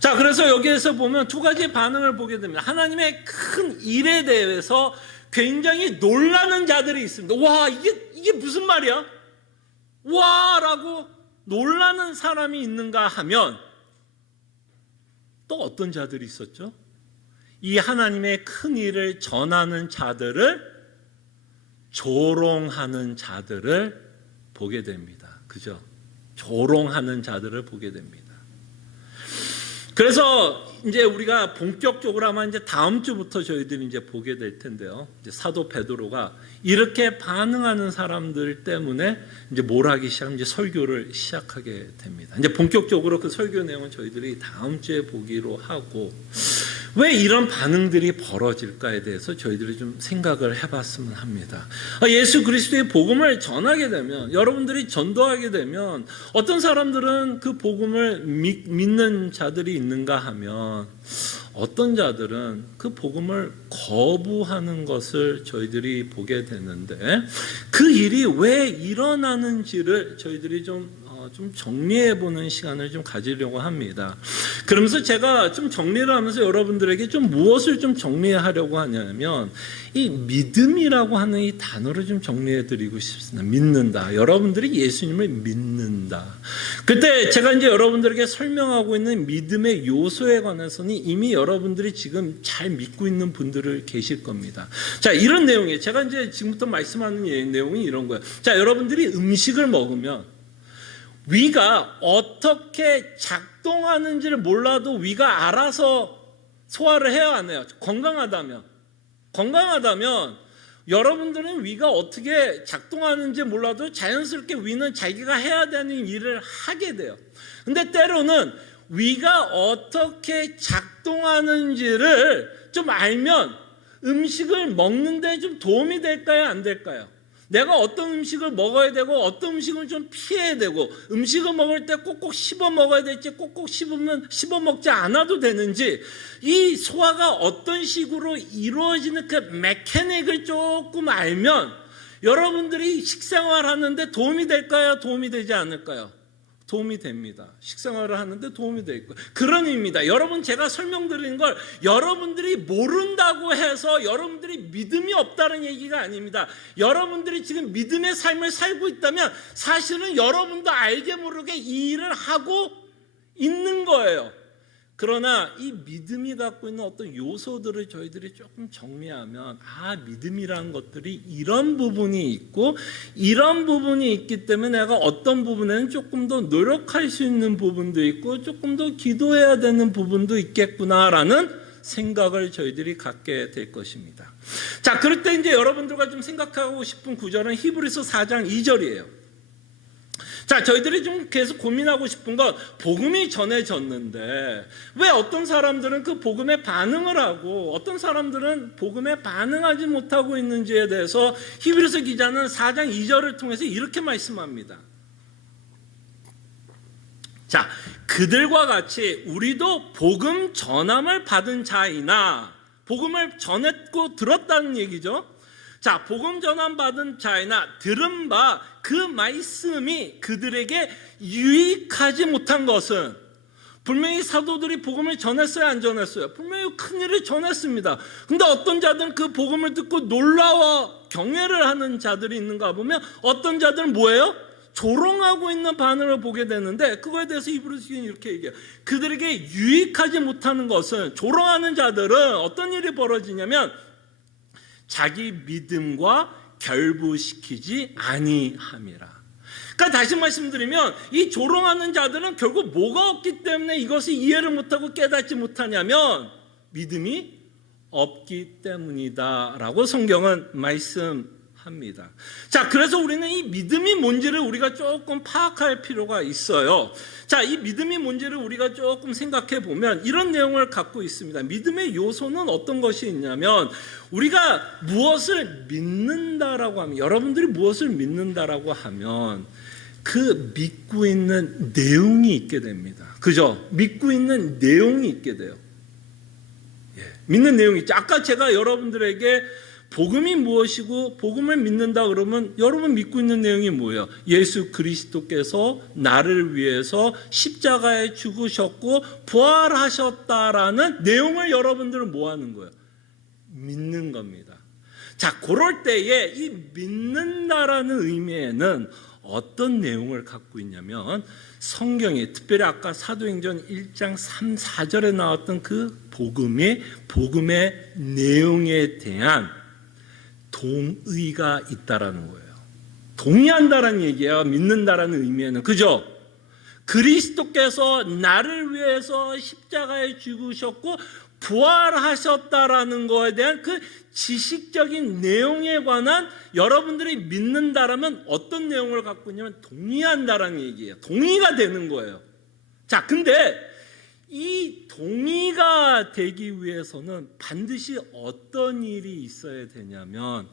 자, 그래서 여기에서 보면 두 가지 반응을 보게 됩니다. 하나님의 큰 일에 대해서 굉장히 놀라는 자들이 있습니다. 와, 이게 무슨 말이야? 와, 라고 놀라는 사람이 있는가 하면 또 어떤 자들이 있었죠? 이 하나님의 큰 일을 전하는 자들을 조롱하는 자들을 보게 됩니다. 그죠? 조롱하는 자들을 보게 됩니다. 그래서 이제 우리가 본격적으로 아마 이제 다음 주부터 저희들이 이제 보게 될 텐데요. 이제 사도 베드로가 이렇게 반응하는 사람들 때문에 이제 뭘 하기 시작하면 이제 설교를 시작하게 됩니다. 이제 본격적으로 그 설교 내용은 저희들이 다음 주에 보기로 하고, 왜 이런 반응들이 벌어질까에 대해서 저희들이 좀 생각을 해봤으면 합니다. 예수 그리스도의 복음을 전하게 되면, 여러분들이 전도하게 되면 어떤 사람들은 그 복음을 믿는 자들이 있는가 하면 어떤 자들은 그 복음을 거부하는 것을 저희들이 보게 되는데, 그 일이 왜 일어나는지를 저희들이 좀 정리해보는 시간을 좀 가지려고 합니다. 그러면서 제가 좀 정리를 하면서 여러분들에게 좀 무엇을 좀 정리하려고 하냐면, 이 믿음이라고 하는 이 단어를 좀 정리해드리고 싶습니다. 믿는다. 여러분들이 예수님을 믿는다. 그때 제가 이제 여러분들에게 설명하고 있는 믿음의 요소에 관해서는 이미 여러분들이 지금 잘 믿고 있는 분들을 계실 겁니다. 자, 이런 내용이에요. 제가 이제 지금부터 말씀하는 내용이 이런 거예요. 자, 여러분들이 음식을 먹으면 위가 어떻게 작동하는지를 몰라도 위가 알아서 소화를 해야 하네요. 건강하다면 여러분들은 위가 어떻게 작동하는지 몰라도 자연스럽게 위는 자기가 해야 되는 일을 하게 돼요. 근데 때로는 위가 어떻게 작동하는지를 좀 알면 음식을 먹는데 좀 도움이 될까요? 안 될까요? 내가 어떤 음식을 먹어야 되고 어떤 음식을 좀 피해야 되고 음식을 먹을 때 꼭꼭 씹어 먹어야 될지 꼭꼭 씹어 먹지 않아도 되는지 이 소화가 어떤 식으로 이루어지는 그 메커닉을 조금 알면 여러분들이 식생활 하는데 도움이 될까요? 도움이 되지 않을까요? 도움이 됩니다. 식생활을 하는데 도움이 될 거예요. 그런 의미입니다. 여러분 제가 설명드리는 걸 여러분들이 모른다고 해서 여러분들이 믿음이 없다는 얘기가 아닙니다. 여러분들이 지금 믿음의 삶을 살고 있다면 사실은 여러분도 알게 모르게 이 일을 하고 있는 거예요. 그러나 이 믿음이 갖고 있는 어떤 요소들을 저희들이 조금 정리하면 믿음이라는 것들이 이런 부분이 있고 이런 부분이 있기 때문에 내가 어떤 부분에는 조금 더 노력할 수 있는 부분도 있고 조금 더 기도해야 되는 부분도 있겠구나라는 생각을 저희들이 갖게 될 것입니다. 자, 그럴 때 이제 여러분들과 좀 생각하고 싶은 구절은 히브리서 4장 2절이에요. 자, 저희들이 좀 계속 고민하고 싶은 건 복음이 전해졌는데 왜 어떤 사람들은 그 복음에 반응을 하고 어떤 사람들은 복음에 반응하지 못하고 있는지에 대해서 히브리서 기자는 4장 2절을 통해서 이렇게 말씀합니다. 자, 그들과 같이 우리도 복음 전함을 받은 자이나 복음을 전했고 들었다는 얘기죠. 자, 복음 전함 받은 자이나 들은 바 그 말씀이 그들에게 유익하지 못한 것은 분명히 사도들이 복음을 전했어요, 안 전했어요? 분명히 큰일을 전했습니다. 근데 어떤 자들은 그 복음을 듣고 놀라워 경외를 하는 자들이 있는가 보면 어떤 자들은 뭐예요? 조롱하고 있는 반응을 보게 되는데 그거에 대해서 히브리서는 이렇게 얘기해요. 그들에게 유익하지 못하는 것은 조롱하는 자들은 어떤 일이 벌어지냐면 자기 믿음과 결부시키지 아니함이라. 그러니까 다시 말씀드리면 이 조롱하는 자들은 결국 뭐가 없기 때문에 이것을 이해를 못하고 깨닫지 못하냐면 믿음이 없기 때문이다라고 성경은 말씀합니다. 자, 그래서 우리는 이 믿음이 뭔지를 우리가 조금 파악할 필요가 있어요. 자, 이 믿음이 뭔지를 우리가 조금 생각해 보면 이런 내용을 갖고 있습니다. 믿음의 요소는 어떤 것이 있냐면 우리가 무엇을 믿는다라고 하면 여러분들이 무엇을 믿는다라고 하면 그 믿고 있는 내용이 있게 됩니다. 그죠? 믿고 있는 내용이 있게 돼요. 믿는 내용이 있죠. 아까 제가 여러분들에게 복음이 무엇이고 복음을 믿는다 그러면 여러분 믿고 있는 내용이 뭐예요? 예수 그리스도께서 나를 위해서 십자가에 죽으셨고 부활하셨다라는 내용을 여러분들은 뭐 하는 거예요? 믿는 겁니다. 자, 그럴 때에 이 믿는다라는 의미에는 어떤 내용을 갖고 있냐면 성경에 특별히 아까 사도행전 1장 3, 4절에 나왔던 그 복음의 내용에 대한 동의가 있다라는 거예요. 동의한다라는 얘기예요. 믿는다라는 의미에는. 그죠? 그리스도께서 나를 위해서 십자가에 죽으셨고 부활하셨다라는 거에 대한 그 지식적인 내용에 관한 여러분들이 믿는다라면 어떤 내용을 갖고 있냐면 동의한다라는 얘기예요. 동의가 되는 거예요. 자, 근데 이 동의가 되기 위해서는 반드시 어떤 일이 있어야 되냐면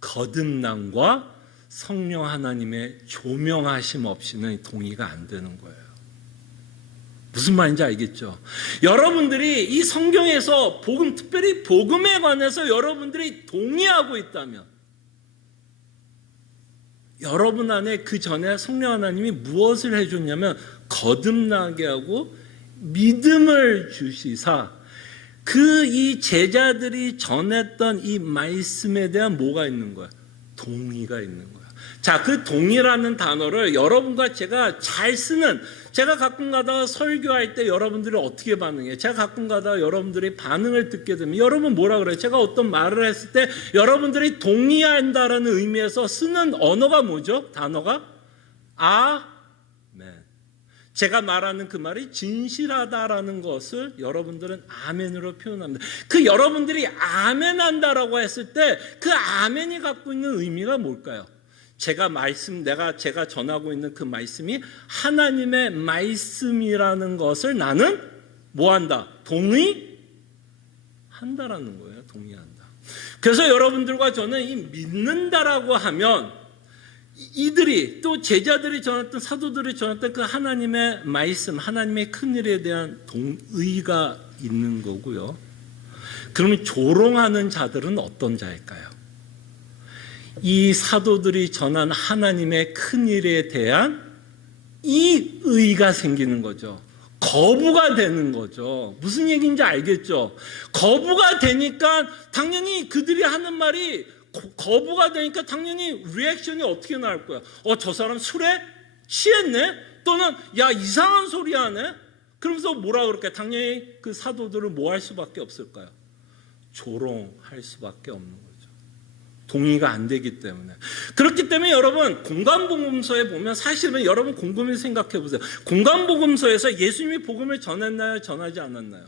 거듭남과 성령 하나님의 조명하심 없이는 동의가 안 되는 거예요. 무슨 말인지 알겠죠? 여러분들이 이 성경에서 복음, 특별히 복음에 관해서 여러분들이 동의하고 있다면 여러분 안에 그 전에 성령 하나님이 무엇을 해줬냐면 거듭나게 하고 믿음을 주시사 그 이 제자들이 전했던 이 말씀에 대한 뭐가 있는 거야? 동의가 있는 거야. 자, 그 동의라는 단어를 여러분과 제가 잘 쓰는, 제가 가끔 가다가 설교할 때 여러분들이 어떻게 반응해요? 제가 가끔 가다가 여러분들이 반응을 듣게 되면 여러분 뭐라 그래요? 제가 어떤 말을 했을 때 여러분들이 동의한다라는 의미에서 쓰는 언어가 뭐죠? 단어가 아멘. 제가 말하는 그 말이 진실하다라는 것을 여러분들은 아멘으로 표현합니다. 그 여러분들이 아멘한다라고 했을 때 그 아멘이 갖고 있는 의미가 뭘까요? 제가 전하고 있는 그 말씀이 하나님의 말씀이라는 것을 나는 뭐한다? 동의한다라는 거예요. 동의한다. 그래서 여러분들과 저는 이 믿는다라고 하면 이들이 또 제자들이 전했던 사도들이 전했던 그 하나님의 말씀, 하나님의 큰일에 대한 동의가 있는 거고요. 그러면 조롱하는 자들은 어떤 자일까요? 이 사도들이 전한 하나님의 큰일에 대한 이 의가 생기는 거죠. 거부가 되는 거죠. 무슨 얘기인지 알겠죠? 거부가 되니까 당연히 그들이 하는 말이 거부가 되니까 당연히 리액션이 어떻게 나올 거야? 저 사람 술에 취했네? 또는 야 이상한 소리 하네? 그러면서 뭐라 그럴까요? 당연히 그 사도들을 뭐 할 수밖에 없을까요? 조롱할 수밖에 없는 거죠. 동의가 안 되기 때문에. 그렇기 때문에 여러분 공관복음서에 보면 사실은 여러분 곰곰이 생각해 보세요. 공관복음서에서 예수님이 복음을 전했나요? 전하지 않았나요?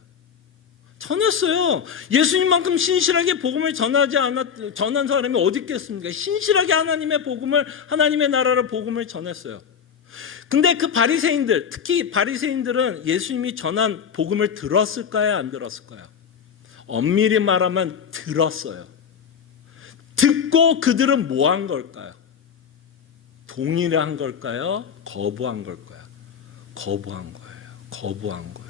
전했어요. 예수님만큼 신실하게 복음을 전한 사람이 어디 있겠습니까? 신실하게 하나님의 복음을, 하나님의 나라를 복음을 전했어요. 근데 그 바리새인들, 특히 바리새인들은 예수님이 전한 복음을 들었을까요? 안 들었을까요? 엄밀히 말하면 들었어요. 듣고 그들은 뭐 한 걸까요? 동의를 한 걸까요? 거부한 걸까요? 거부한 거예요. 거부한 거예요.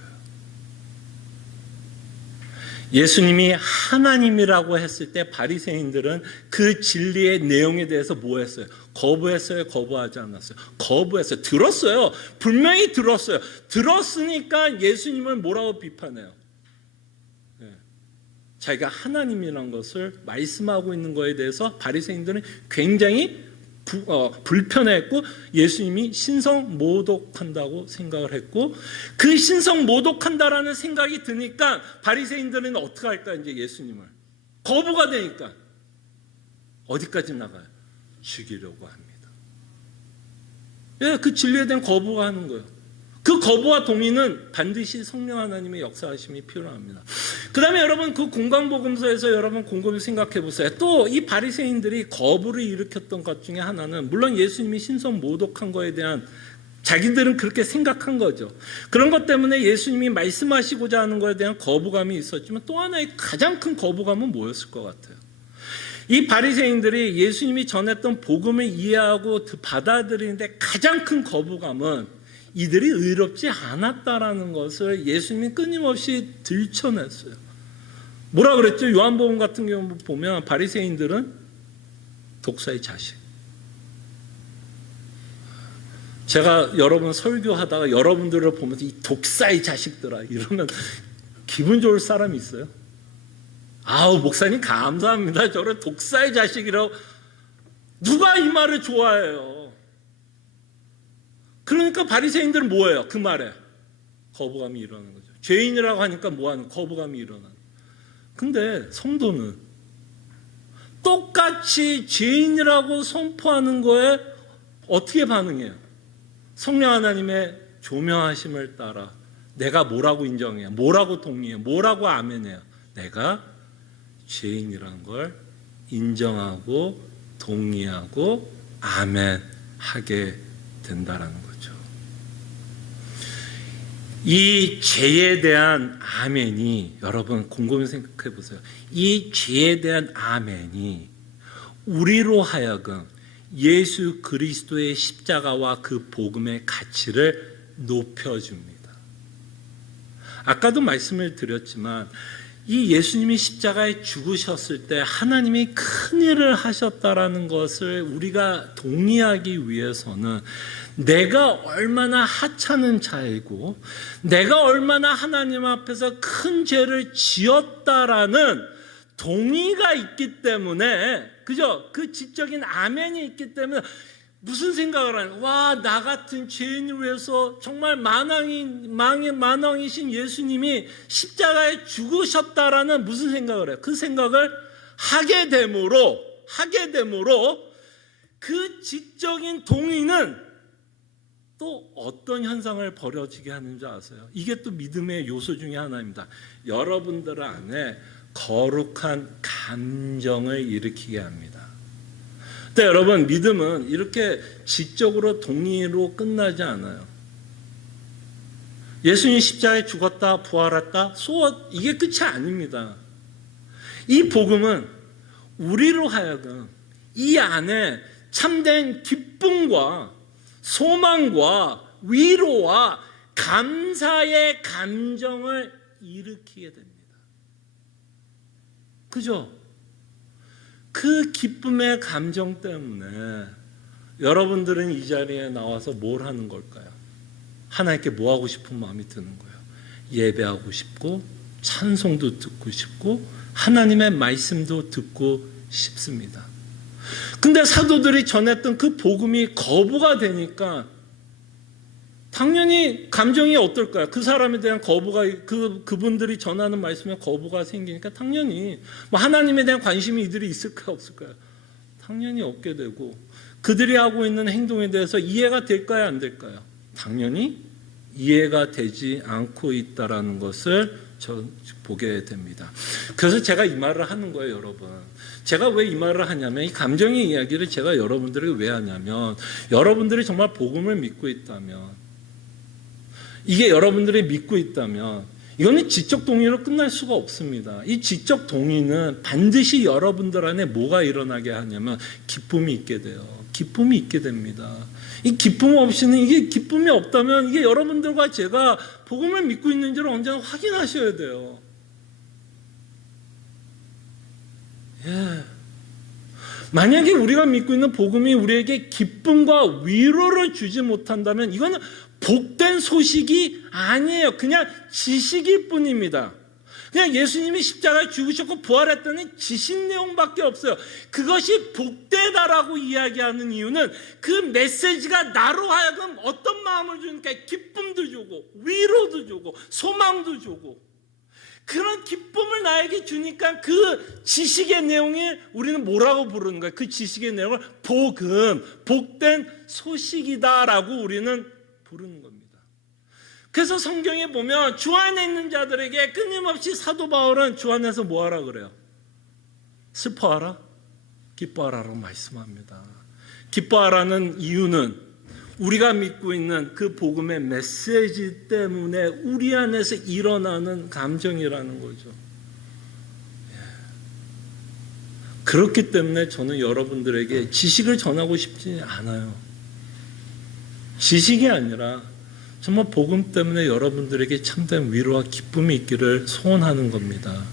예수님이 하나님이라고 했을 때 바리새인들은 그 진리의 내용에 대해서 뭐 했어요? 거부했어요? 거부하지 않았어요? 거부했어요. 들었어요. 분명히 들었어요. 들었으니까 예수님을 뭐라고 비판해요? 자기가 하나님이라는 것을 말씀하고 있는 것에 대해서 바리새인들은 굉장히 불편했고 예수님이 신성모독한다고 생각을 했고 그 신성모독한다라는 생각이 드니까 바리새인들은 어떻게 할까? 이제 예수님을 거부가 되니까 어디까지 나가요? 죽이려고 합니다. 예, 그 진리에 대한 거부가 하는 거예요. 그 거부와 동의는 반드시 성령 하나님의 역사하심이 필요합니다. 그 다음에 여러분 그 공관복음서에서 여러분 곰곰이 생각해 보세요. 또 이 바리새인들이 거부를 일으켰던 것 중에 하나는 물론 예수님이 신성모독한 거에 대한 자기들은 그렇게 생각한 거죠. 그런 것 때문에 예수님이 말씀하시고자 하는 것에 대한 거부감이 있었지만 또 하나의 가장 큰 거부감은 뭐였을 것 같아요? 이 바리새인들이 예수님이 전했던 복음을 이해하고 받아들이는데 가장 큰 거부감은 이들이 의롭지 않았다라는 것을 예수님이 끊임없이 들춰냈어요. 뭐라 그랬죠? 요한복음 같은 경우 보면 바리새인들은 독사의 자식. 제가 여러분 설교하다가 여러분들을 보면서 이 독사의 자식들아 이러면 기분 좋을 사람이 있어요? 아우 목사님 감사합니다. 저를 독사의 자식이라고 누가 이 말을 좋아해요? 그러니까 바리새인들은 뭐예요? 그 말에 거부감이 일어나는 거죠. 죄인이라고 하니까 뭐하는 거부감이 일어나는. 근데 성도는 똑같이 죄인이라고 선포하는 거에 어떻게 반응해요? 성령 하나님의 조명하심을 따라 내가 뭐라고 인정해요? 뭐라고 동의해요? 뭐라고 아멘해요? 내가 죄인이라는 걸 인정하고 동의하고 아멘하게 된다라는 거죠. 이 죄에 대한 아멘이 여러분 곰곰이 생각해 보세요. 이 죄에 대한 아멘이 우리로 하여금 예수 그리스도의 십자가와 그 복음의 가치를 높여줍니다. 아까도 말씀을 드렸지만 이 예수님이 십자가에 죽으셨을 때 하나님이 큰 일을 하셨다라는 것을 우리가 동의하기 위해서는 내가 얼마나 하찮은 자이고 내가 얼마나 하나님 앞에서 큰 죄를 지었다라는 동의가 있기 때문에 그죠? 그 지적인 아멘이 있기 때문에 무슨 생각을 하는 와, 나 같은 죄인을 위해서 정말 만왕이신 예수님이 십자가에 죽으셨다라는 무슨 생각을 해요? 그 생각을 하게 됨으로 그 지적인 동의는 또 어떤 현상을 벌어지게 하는 줄 아세요? 이게 또 믿음의 요소 중에 하나입니다. 여러분들 안에 거룩한 감정을 일으키게 합니다. 근데 여러분 믿음은 이렇게 지적으로 동의로 끝나지 않아요. 예수님이 십자가에 죽었다 부활했다 이게 끝이 아닙니다. 이 복음은 우리로 하여금 이 안에 참된 기쁨과 소망과 위로와 감사의 감정을 일으키게 됩니다. 그죠? 그 기쁨의 감정 때문에 여러분들은 이 자리에 나와서 뭘 하는 걸까요? 하나님께 뭐 하고 싶은 마음이 드는 거예요. 예배하고 싶고 찬송도 듣고 싶고 하나님의 말씀도 듣고 싶습니다. 근데 사도들이 전했던 그 복음이 거부가 되니까 당연히 감정이 어떨까요? 그 사람에 대한 거부가, 그분들이 전하는 말씀에 거부가 생기니까 당연히 뭐 하나님에 대한 관심이 이들이 있을까요? 없을까요? 당연히 없게 되고 그들이 하고 있는 행동에 대해서 이해가 될까요? 안 될까요? 당연히 이해가 되지 않고 있다는 것을 보게 됩니다. 그래서 제가 이 말을 하는 거예요, 여러분. 제가 왜 이 말을 하냐면 이 감정의 이야기를 제가 여러분들에게 왜 하냐면 여러분들이 정말 복음을 믿고 있다면 이게 여러분들이 믿고 있다면 이거는 지적 동의로 끝날 수가 없습니다. 이 지적 동의는 반드시 여러분들 안에 뭐가 일어나게 하냐면 기쁨이 있게 돼요. 기쁨이 있게 됩니다. 이 기쁨 없이는 이게 기쁨이 없다면 이게 여러분들과 제가 복음을 믿고 있는지를 언제나 확인하셔야 돼요. 예. 만약에 우리가 믿고 있는 복음이 우리에게 기쁨과 위로를 주지 못한다면 이거는 복된 소식이 아니에요. 그냥 지식일 뿐입니다. 그냥 예수님이 십자가에 죽으셨고 부활했다는 지식 내용밖에 없어요. 그것이 복되다라고 이야기하는 이유는 그 메시지가 나로 하여금 어떤 마음을 주니까 기쁨도 주고 위로도 주고 소망도 주고 그런 기쁨을 나에게 주니까 그 지식의 내용이 우리는 뭐라고 부르는 거예요? 그 지식의 내용을 복음, 복된 소식이다라고 우리는 부르는 겁니다. 그래서 성경에 보면 주 안에 있는 자들에게 끊임없이 사도 바울은 주 안에서 뭐 하라 그래요? 슬퍼하라, 기뻐하라라고 말씀합니다. 기뻐하라는 이유는 우리가 믿고 있는 그 복음의 메시지 때문에 우리 안에서 일어나는 감정이라는 거죠. 그렇기 때문에 저는 여러분들에게 지식을 전하고 싶지 않아요. 지식이 아니라 정말 복음 때문에 여러분들에게 참된 위로와 기쁨이 있기를 소원하는 겁니다.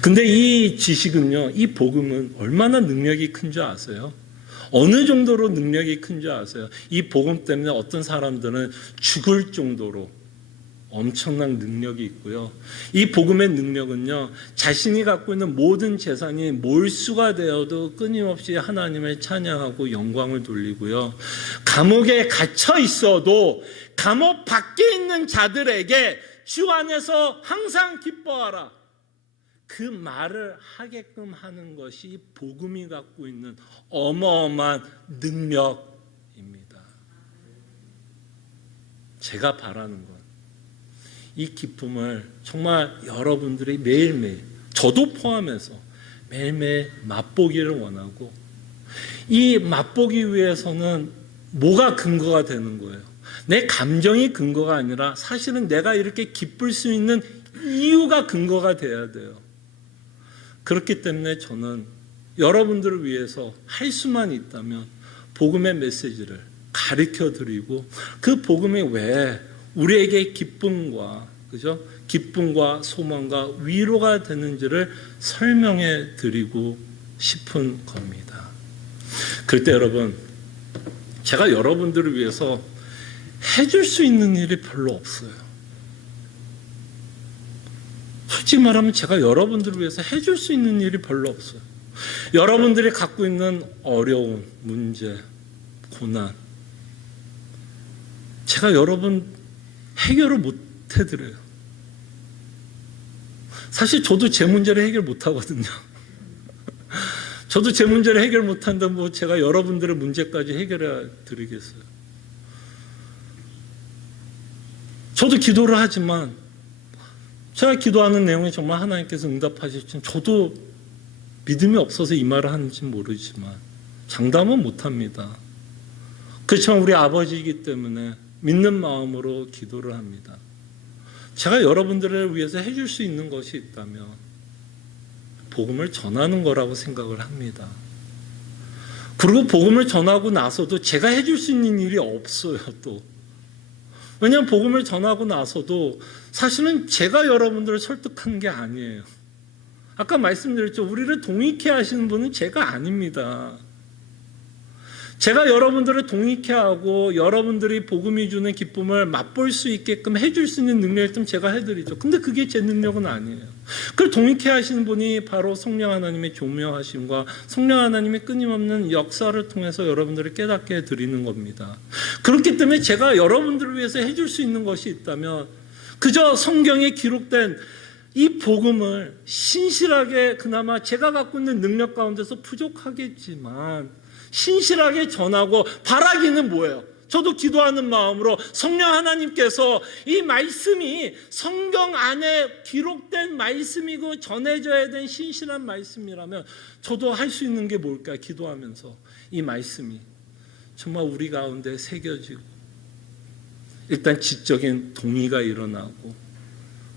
근데 이 지식은요, 이 복음은 얼마나 능력이 큰 줄 아세요? 어느 정도로 능력이 큰 줄 아세요? 이 복음 때문에 어떤 사람들은 죽을 정도로 엄청난 능력이 있고요. 이 복음의 능력은요, 자신이 갖고 있는 모든 재산이 몰수가 되어도 끊임없이 하나님을 찬양하고 영광을 돌리고요. 감옥에 갇혀 있어도 감옥 밖에 있는 자들에게 주 안에서 항상 기뻐하라. 그 말을 하게끔 하는 것이 복음이 갖고 있는 어마어마한 능력입니다. 제가 바라는 건 이 기쁨을 정말 여러분들이 매일매일, 저도 포함해서 매일매일 맛보기를 원하고, 이 맛보기 위해서는 뭐가 근거가 되는 거예요? 내 감정이 근거가 아니라 사실은 내가 이렇게 기쁠 수 있는 이유가 근거가 돼야 돼요. 그렇기 때문에 저는 여러분들을 위해서 할 수만 있다면 복음의 메시지를 가르쳐 드리고 그 복음이 왜 우리에게 기쁨과, 그죠? 기쁨과 소망과 위로가 되는지를 설명해 드리고 싶은 겁니다. 그럴 때 여러분, 제가 여러분들을 위해서 해줄 수 있는 일이 별로 없어요. 솔직히 말하면 제가 여러분들을 위해서 해줄 수 있는 일이 별로 없어요. 여러분들이 갖고 있는 어려움, 문제, 고난, 제가 여러분 해결을 못 해드려요. 사실 저도 제 문제를 해결 못 하거든요. 저도 제 문제를 해결 못 한다면 뭐 제가 여러분들의 문제까지 해결해 드리겠어요. 저도 기도를 하지만 제가 기도하는 내용이 정말 하나님께서 응답하실지는 저도 믿음이 없어서 이 말을 하는지 모르지만 장담은 못합니다. 그렇지만 우리 아버지이기 때문에 믿는 마음으로 기도를 합니다. 제가 여러분들을 위해서 해줄 수 있는 것이 있다면 복음을 전하는 거라고 생각을 합니다. 그리고 복음을 전하고 나서도 제가 해줄 수 있는 일이 없어요, 또. 왜냐하면 복음을 전하고 나서도 사실은 제가 여러분들을 설득하는 게 아니에요. 아까 말씀드렸죠. 우리를 동의케 하시는 분은 제가 아닙니다. 제가 여러분들을 동의케 하고 여러분들이 복음이 주는 기쁨을 맛볼 수 있게끔 해줄 수 있는 능력을 좀 제가 해드리죠. 근데 그게 제 능력은 아니에요. 그걸 동의케 하시는 분이 바로 성령 하나님의 조명하심과 성령 하나님의 끊임없는 역사를 통해서 여러분들을 깨닫게 해드리는 겁니다. 그렇기 때문에 제가 여러분들을 위해서 해줄 수 있는 것이 있다면 그저 성경에 기록된 이 복음을 신실하게 그나마 제가 갖고 있는 능력 가운데서 부족하겠지만 신실하게 전하고 바라기는 뭐예요? 저도 기도하는 마음으로 성령 하나님께서 이 말씀이 성경 안에 기록된 말씀이고 전해져야 된 신실한 말씀이라면 저도 할 수 있는 게 뭘까? 기도하면서 이 말씀이 정말 우리 가운데 새겨지고 일단 지적인 동의가 일어나고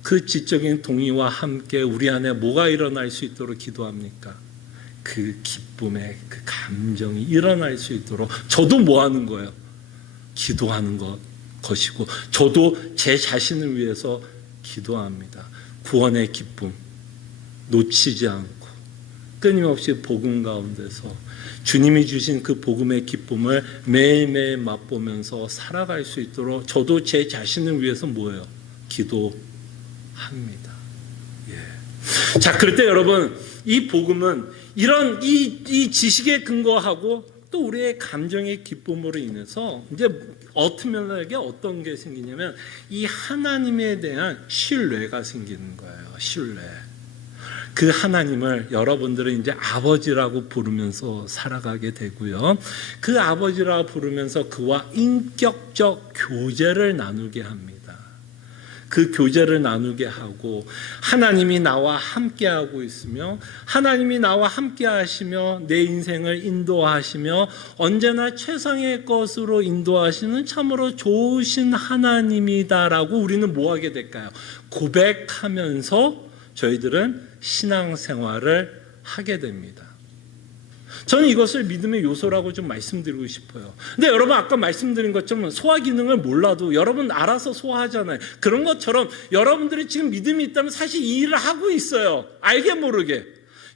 그 지적인 동의와 함께 우리 안에 뭐가 일어날 수 있도록 기도합니까? 그 기쁨의 그 감정이 일어날 수 있도록 저도 뭐 하는 거예요? 기도하는 것이고 저도 제 자신을 위해서 기도합니다. 구원의 기쁨 놓치지 않고 끊임없이 복음 가운데서 주님이 주신 그 복음의 기쁨을 매일매일 맛보면서 살아갈 수 있도록 저도 제 자신을 위해서 뭐예요? 기도합니다. 예. 자, 그럴 때 여러분 이 복음은 이런 이 지식에 근거하고 또 우리의 감정의 기쁨으로 인해서 이제 어트멜러에게 어떤 게 생기냐면 이 하나님에 대한 신뢰가 생기는 거예요. 신뢰. 그 하나님을 여러분들은 이제 아버지라고 부르면서 살아가게 되고요. 그 아버지라고 부르면서 그와 인격적 교제를 나누게 합니다. 그 교제를 나누게 하고 하나님이 나와 함께하고 있으며 하나님이 나와 함께하시며 내 인생을 인도하시며 언제나 최상의 것으로 인도하시는 참으로 좋으신 하나님이다라고 우리는 뭐하게 될까요? 고백하면서 저희들은 신앙생활을 하게 됩니다. 저는 이것을 믿음의 요소라고 좀 말씀드리고 싶어요. 근데 여러분 아까 말씀드린 것처럼 소화 기능을 몰라도 여러분 알아서 소화하잖아요. 그런 것처럼 여러분들이 지금 믿음이 있다면 사실 이 일을 하고 있어요. 알게 모르게.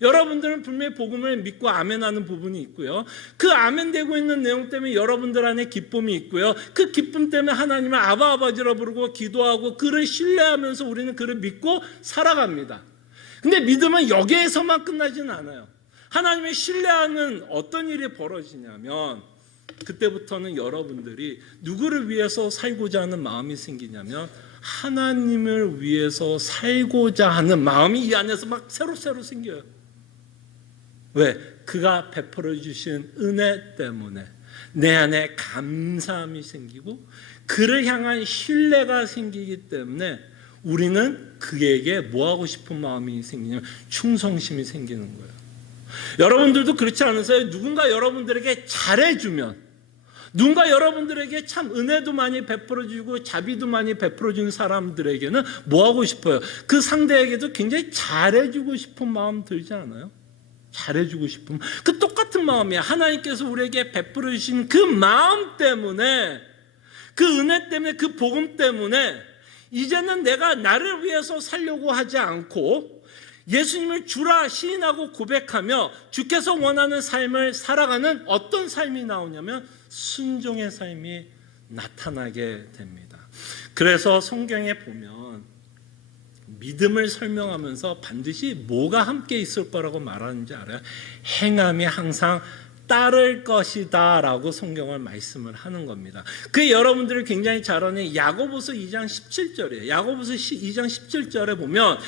여러분들은 분명히 복음을 믿고 아멘하는 부분이 있고요. 그 아멘되고 있는 내용 때문에 여러분들 안에 기쁨이 있고요. 그 기쁨 때문에 하나님을 아바 아버지라 부르고 기도하고 그를 신뢰하면서 우리는 그를 믿고 살아갑니다. 근데 믿음은 여기에서만 끝나지는 않아요. 하나님을 신뢰하는 어떤 일이 벌어지냐면 그때부터는 여러분들이 누구를 위해서 살고자 하는 마음이 생기냐면 하나님을 위해서 살고자 하는 마음이 이 안에서 막 새로 생겨요. 왜? 그가 베풀어 주신 은혜 때문에 내 안에 감사함이 생기고 그를 향한 신뢰가 생기기 때문에 우리는 그에게 뭐하고 싶은 마음이 생기냐면 충성심이 생기는 거예요. 여러분들도 그렇지 않으세요? 누군가 여러분들에게 잘해주면 누군가 여러분들에게 참 은혜도 많이 베풀어주고 자비도 많이 베풀어주는 사람들에게는 뭐하고 싶어요? 그 상대에게도 굉장히 잘해주고 싶은 마음 들지 않아요? 잘해주고 싶은 그 똑같은 마음이야. 하나님께서 우리에게 베풀어 주신 그 마음 때문에 그 은혜 때문에 그 복음 때문에 이제는 내가 나를 위해서 살려고 하지 않고 예수님을 주라 시인하고 고백하며 주께서 원하는 삶을 살아가는 어떤 삶이 나오냐면 순종의 삶이 나타나게 됩니다. 그래서 성경에 보면 믿음을 설명하면서 반드시 뭐가 함께 있을 거라고 말하는지 알아요? 행함이 항상 따를 것이다 라고 성경을 말씀을 하는 겁니다. 그게 여러분들이 굉장히 잘 아는 야고보서 2장 17절이에요. 야고보서 2장 17절에 보면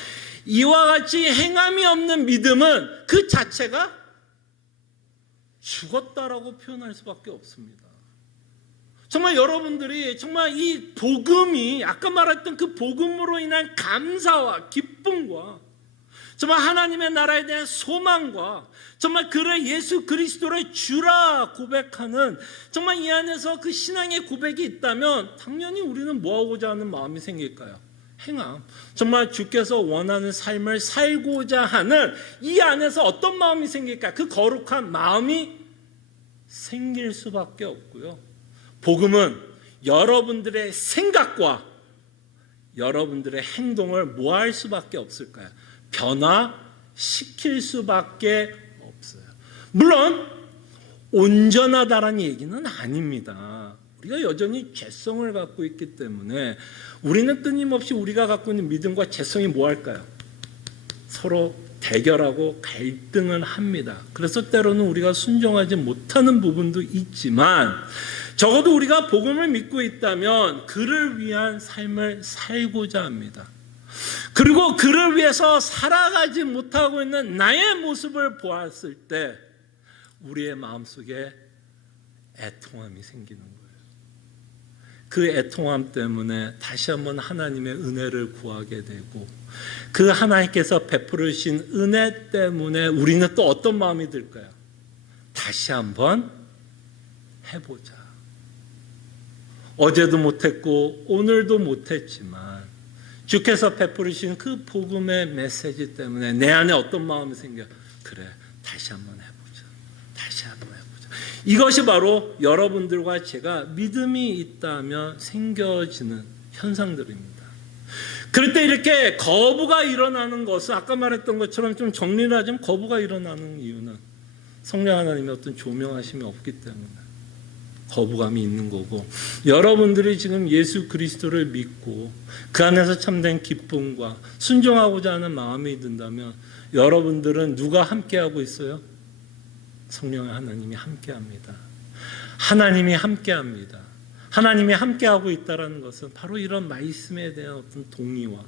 이와 같이 행함이 없는 믿음은 그 자체가 죽었다라고 표현할 수밖에 없습니다. 정말 여러분들이 정말 이 복음이 아까 말했던 그 복음으로 인한 감사와 기쁨과 정말 하나님의 나라에 대한 소망과 정말 그를 예수 그리스도를 주라 고백하는 정말 이 안에서 그 신앙의 고백이 있다면 당연히 우리는 뭐하고자 하는 마음이 생길까요? 행함. 정말 주께서 원하는 삶을 살고자 하는 이 안에서 어떤 마음이 생길까? 그 거룩한 마음이 생길 수밖에 없고요. 복음은 여러분들의 생각과 여러분들의 행동을 뭐 할 수밖에 없을까요? 변화시킬 수밖에 없어요. 물론 온전하다라는 얘기는 아닙니다. 우리가 여전히 죄성을 갖고 있기 때문에 우리는 끊임없이 우리가 갖고 있는 믿음과 죄성이 뭐 할까요? 서로 대결하고 갈등을 합니다. 그래서 때로는 우리가 순종하지 못하는 부분도 있지만 적어도 우리가 복음을 믿고 있다면 그를 위한 삶을 살고자 합니다. 그리고 그를 위해서 살아가지 못하고 있는 나의 모습을 보았을 때 우리의 마음속에 애통함이 생기는 거예요. 그 애통함 때문에 다시 한번 하나님의 은혜를 구하게 되고 그 하나님께서 베풀으신 은혜 때문에 우리는 또 어떤 마음이 들까요? 다시 한번 해보자. 어제도 못했고 오늘도 못했지만 주께서 베풀으신 그 복음의 메시지 때문에 내 안에 어떤 마음이 생겨요? 그래, 다시 한번 해보자. 다시 한번 해보자. 이것이 바로 여러분들과 제가 믿음이 있다면 생겨지는 현상들입니다. 그럴 때 이렇게 거부가 일어나는 것은 아까 말했던 것처럼 좀 정리를 하자면 거부가 일어나는 이유는 성령 하나님의 어떤 조명하심이 없기 때문에 거부감이 있는 거고, 여러분들이 지금 예수 그리스도를 믿고 그 안에서 참된 기쁨과 순종하고자 하는 마음이 든다면 여러분들은 누가 함께하고 있어요? 성령의 하나님이 함께합니다. 하나님이 함께합니다. 하나님이 함께하고 있다는 것은 바로 이런 말씀에 대한 어떤 동의와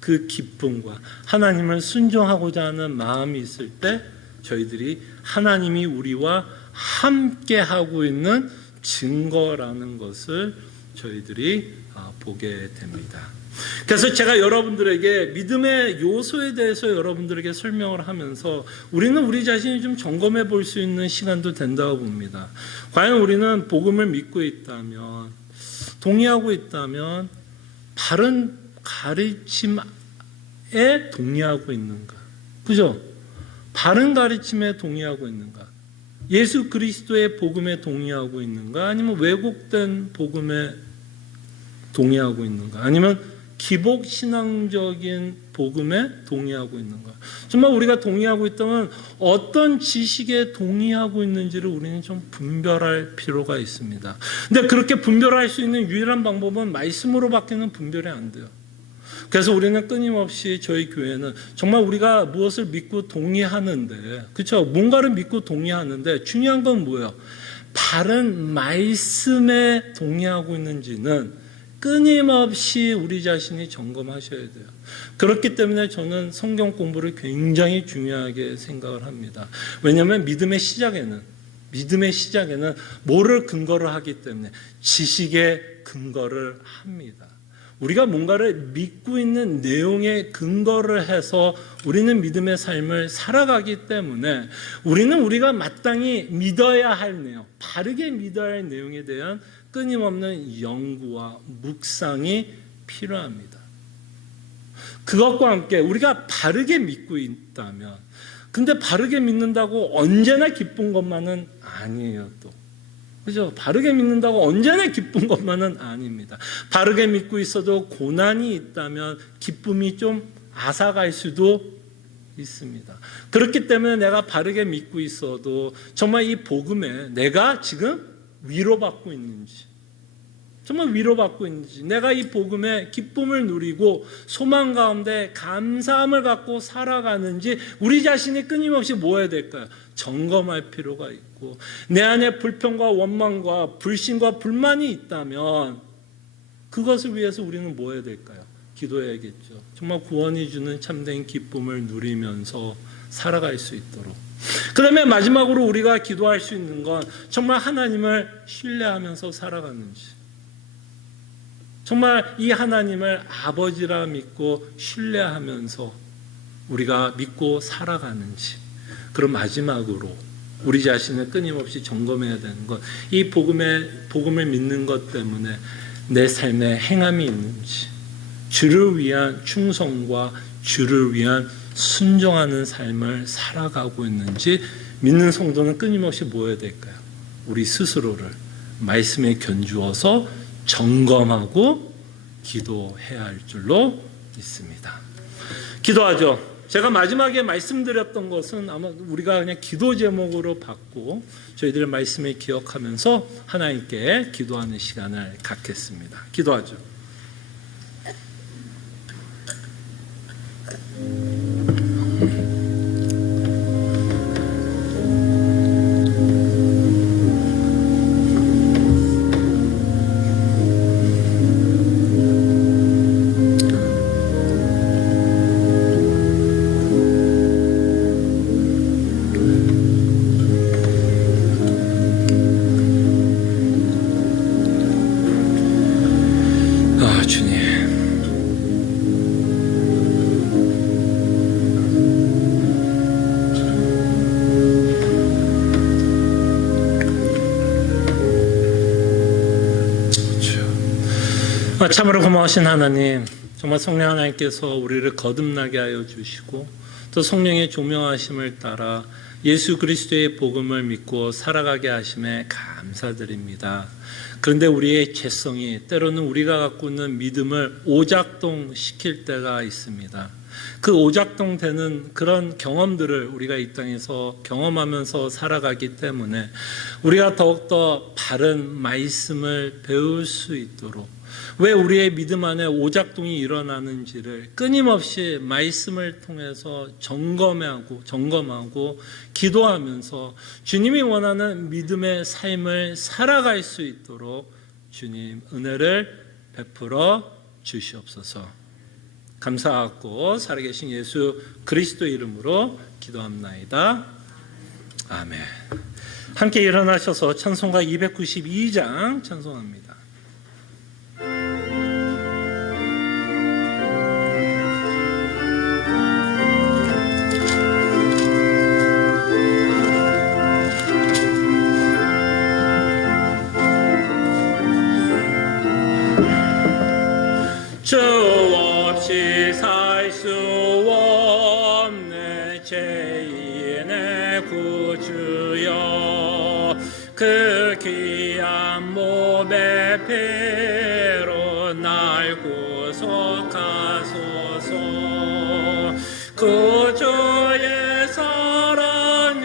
그 기쁨과 하나님을 순종하고자 하는 마음이 있을 때 저희들이 하나님이 우리와 함께하고 있는 증거라는 것을 저희들이 보게 됩니다. 그래서 제가 여러분들에게 믿음의 요소에 대해서 여러분들에게 설명을 하면서 우리는 우리 자신이 좀 점검해 볼 수 있는 시간도 된다고 봅니다. 과연 우리는 복음을 믿고 있다면, 동의하고 있다면 바른 가르침에 동의하고 있는가? 그죠? 바른 가르침에 동의하고 있는가? 예수 그리스도의 복음에 동의하고 있는가? 아니면 왜곡된 복음에 동의하고 있는가? 아니면 기복신앙적인 복음에 동의하고 있는가? 정말 우리가 동의하고 있다면 어떤 지식에 동의하고 있는지를 우리는 좀 분별할 필요가 있습니다. 근데 그렇게 분별할 수 있는 유일한 방법은 말씀으로밖에는 분별이 안 돼요. 그래서 우리는 끊임없이 저희 교회는 정말 우리가 무엇을 믿고 동의하는데, 그렇죠? 뭔가를 믿고 동의하는데 중요한 건 뭐예요? 바른 말씀에 동의하고 있는지는 끊임없이 우리 자신이 점검하셔야 돼요. 그렇기 때문에 저는 성경 공부를 굉장히 중요하게 생각을 합니다. 왜냐하면 믿음의 시작에는 뭐를 근거로 하기 때문에 지식의 근거를 합니다. 우리가 뭔가를 믿고 있는 내용에 근거를 해서 우리는 믿음의 삶을 살아가기 때문에 우리는 우리가 마땅히 믿어야 할 내용, 바르게 믿어야 할 내용에 대한 끊임없는 연구와 묵상이 필요합니다. 그것과 함께 우리가 바르게 믿고 있다면, 근데 바르게 믿는다고 언제나 기쁜 것만은 아니에요. 또 그죠? 바르게 믿는다고 언제나 기쁜 것만은 아닙니다. 바르게 믿고 있어도 고난이 있다면 기쁨이 좀 앗아갈 수도 있습니다. 그렇기 때문에 내가 바르게 믿고 있어도 정말 이 복음에 내가 지금 위로받고 있는지, 정말 위로받고 있는지, 내가 이 복음에 기쁨을 누리고 소망 가운데 감사함을 갖고 살아가는지 우리 자신이 끊임없이 뭐 해야 될까요? 점검할 필요가 있고, 내 안에 불평과 원망과 불신과 불만이 있다면 그것을 위해서 우리는 뭐 해야 될까요? 기도해야겠죠. 정말 구원이 주는 참된 기쁨을 누리면서 살아갈 수 있도록. 그 다음에 마지막으로 우리가 기도할 수 있는 건 정말 하나님을 신뢰하면서 살아가는지, 정말 이 하나님을 아버지라 믿고 신뢰하면서 우리가 믿고 살아가는지. 그럼 마지막으로 우리 자신을 끊임없이 점검해야 되는 것, 이 복음을 믿는 것 때문에 내 삶에 행함이 있는지, 주를 위한 충성과 주를 위한 순종하는 삶을 살아가고 있는지 믿는 성도는 끊임없이 뭐 해야 될까요? 우리 스스로를 말씀에 견주어서 점검하고 기도해야 할 줄로 믿습니다. 기도하죠. 제가 마지막에 말씀드렸던 것은 아마 우리가 그냥 기도 제목으로 받고 저희들 말씀을 기억하면서 하나님께 기도하는 시간을 갖겠습니다. 기도하죠. 참으로 고마우신 하나님, 정말 성령 하나님께서 우리를 거듭나게 하여 주시고 또 성령의 조명하심을 따라 예수 그리스도의 복음을 믿고 살아가게 하심에 감사드립니다. 그런데 우리의 죄성이 때로는 우리가 갖고 있는 믿음을 오작동 시킬 때가 있습니다. 그 오작동 되는 그런 경험들을 우리가 이 땅에서 경험하면서 살아가기 때문에 우리가 더욱더 바른 말씀을 배울 수 있도록, 왜 우리의 믿음 안에 오작동이 일어나는지를 끊임없이 말씀을 통해서 점검하고 기도하면서 주님이 원하는 믿음의 삶을 살아갈 수 있도록 주님 은혜를 베풀어 주시옵소서. 감사하고 살아계신 예수 그리스도 이름으로 기도합나이다. 아멘. 함께 일어나셔서 찬송가 292장 찬송합니다. 주 없이 살 수 없는 죄인의 구주여, 그 귀한 몸의 피로 날 구속하소서. 구주의 사랑으로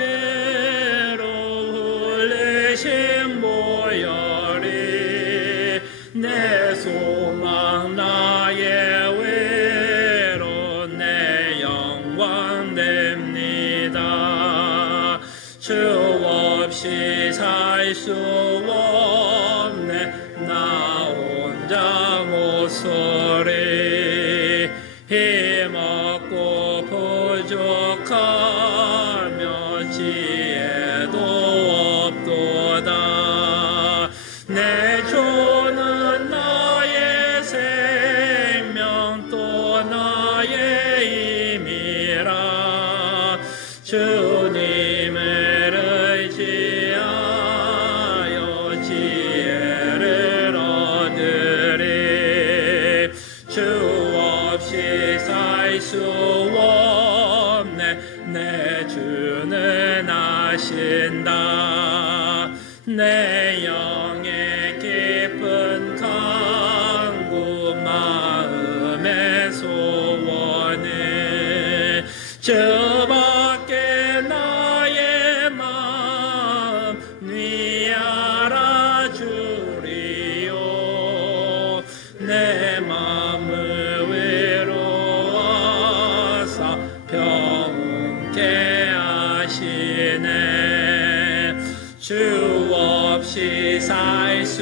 흘리신 보혈이 내 소망 나의 위로 내 영광 됩니다. 주 없이 살 수 없네 나 혼자 목소리 힘없고 부족하며 지혜도 없도다. 내 주는 나의 생명 또 나의 힘이라. 주님을 의지하여 지혜를 얻으리. 주 없이 살 수 없네 내 주는 아신다. 내 영의 깊은 간구 마음의 소원을 주밖에 나의 마음 네 알아주리요. 내 마음을 위로하사 평온케 하시네. 주 없이 살 수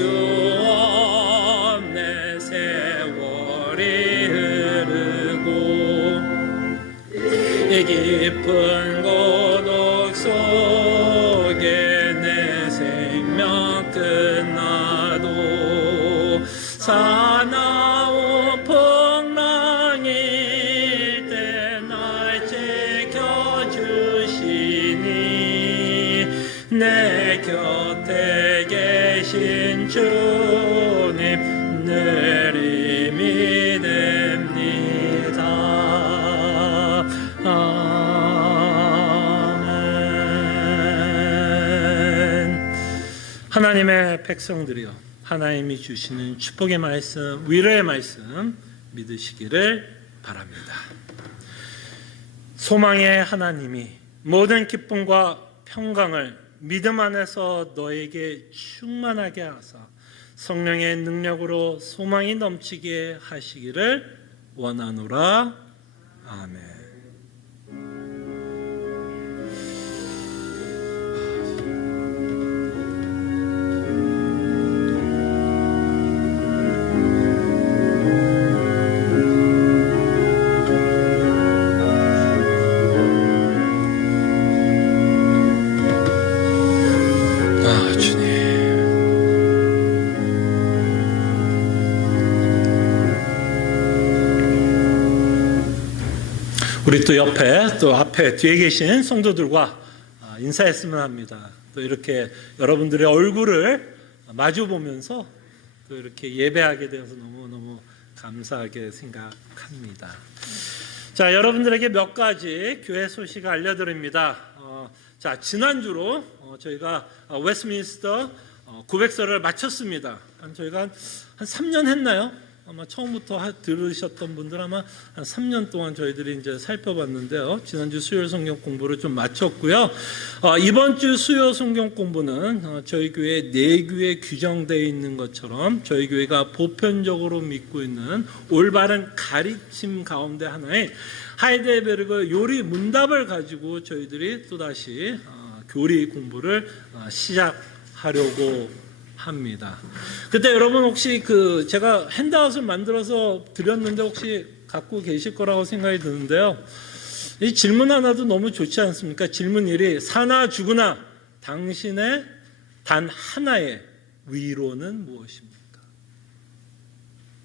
없네 세월이 흐르고 이 깊은 고독 속에 내 생명 끝나도 사나운 풍랑일 때 날 지켜주시니 내 곁에 계신 주님 늘 힘이 됩니다. 하나님의 백성들이여, 하나님이 주시는 축복의 말씀, 위로의 말씀 믿으시기를 바랍니다. 소망의 하나님이 모든 기쁨과 평강을 믿음 안에서 너에게 충만하게 하사 성령의 능력으로 소망이 넘치게 하시기를 원하노라. 아멘. 우리 또 옆에 또 앞에 뒤에 계신 성도들과 인사했으면 합니다. 또 이렇게 여러분들의 얼굴을 마주 보면서 또 이렇게 예배하게 되어서 너무너무 감사하게 생각합니다. 자, 여러분들에게 몇 가지 교회 소식을 알려드립니다. 자, 지난주로 저희가 웨스트민스터 고백서를 마쳤습니다. 저희가 한 3년 했나요? 아마 처음부터 들으셨던 분들 아마 한 3년 동안 저희들이 이제 살펴봤는데요. 지난주 수요 성경 공부를 좀 마쳤고요. 이번 주 수요 성경 공부는 저희 교회 내규에 규정되어 있는 것처럼 저희 교회가 보편적으로 믿고 있는 올바른 가르침 가운데 하나인 하이델베르그 요리 문답을 가지고 저희들이 또다시 교리 공부를 시작하려고 합니다. 그때 여러분 혹시 제가 핸드아웃을 만들어서 드렸는데 혹시 갖고 계실 거라고 생각이 드는데요. 이 질문 하나도 너무 좋지 않습니까? 질문 1이 사나 죽으나 당신의 단 하나의 위로는 무엇입니까?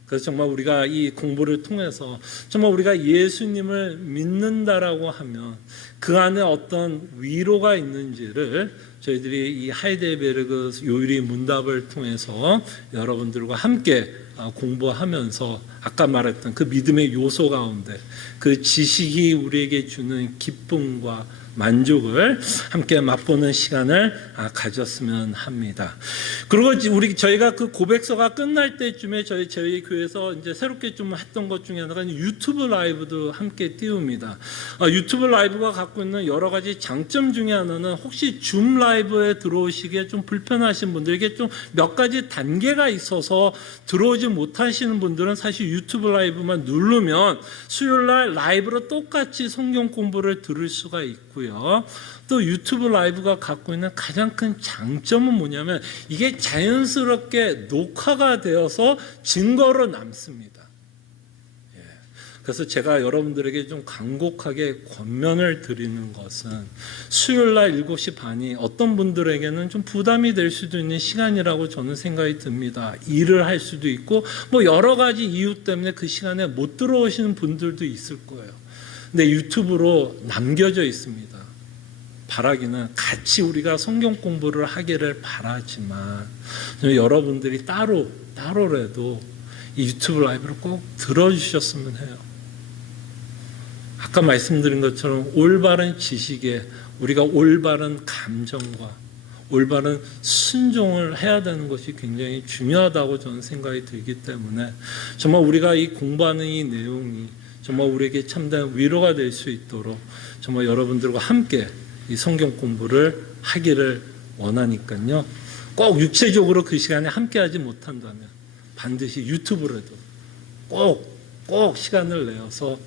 그래서 정말 우리가 이 공부를 통해서 정말 우리가 예수님을 믿는다라고 하면 그 안에 어떤 위로가 있는지를 저희들이 이 하이델베르그 요리 문답을 통해서 여러분들과 함께 공부하면서 아까 말했던 그 믿음의 요소 가운데 그 지식이 우리에게 주는 기쁨과 만족을 함께 맛보는 시간을 가졌으면 합니다. 그리고 저희가 그 고백서가 끝날 때쯤에 저희 교회에서 이제 새롭게 좀 했던 것 중에 하나가 유튜브 라이브도 함께 띄웁니다. 유튜브 라이브가 갖고 있는 여러 가지 장점 중에 하나는 혹시 줌 라이브에 들어오시기에 좀 불편하신 분들에게 좀 몇 가지 단계가 있어서 들어오지 못하시는 분들은 사실 유튜브 라이브만 누르면 수요일날 라이브로 똑같이 성경 공부를 들을 수가 있고요. 또 유튜브 라이브가 갖고 있는 가장 큰 장점은 뭐냐면 이게 자연스럽게 녹화가 되어서 증거로 남습니다. 그래서 제가 여러분들에게 좀 간곡하게 권면을 드리는 것은 수요일날 7시 반이 어떤 분들에게는 좀 부담이 될 수도 있는 시간이라고 저는 생각이 듭니다. 일을 할 수도 있고 뭐 여러 가지 이유 때문에 그 시간에 못 들어오시는 분들도 있을 거예요. 근데 유튜브로 남겨져 있습니다. 바라기는 같이 우리가 성경 공부를 하기를 바라지만 여러분들이 따로라도 이 유튜브 라이브를 꼭 들어주셨으면 해요. 아까 말씀드린 것처럼 올바른 지식에 우리가 올바른 감정과 올바른 순종을 해야 되는 것이 굉장히 중요하다고 저는 생각이 들기 때문에 정말 우리가 이 공부하는 이 내용이 정말 우리에게 참된 위로가 될 수 있도록 정말 여러분들과 함께 이 성경 공부를 하기를 원하니까요. 꼭 육체적으로 그 시간에 함께 하지 못한다면 반드시 유튜브라도 꼭 시간을 내어서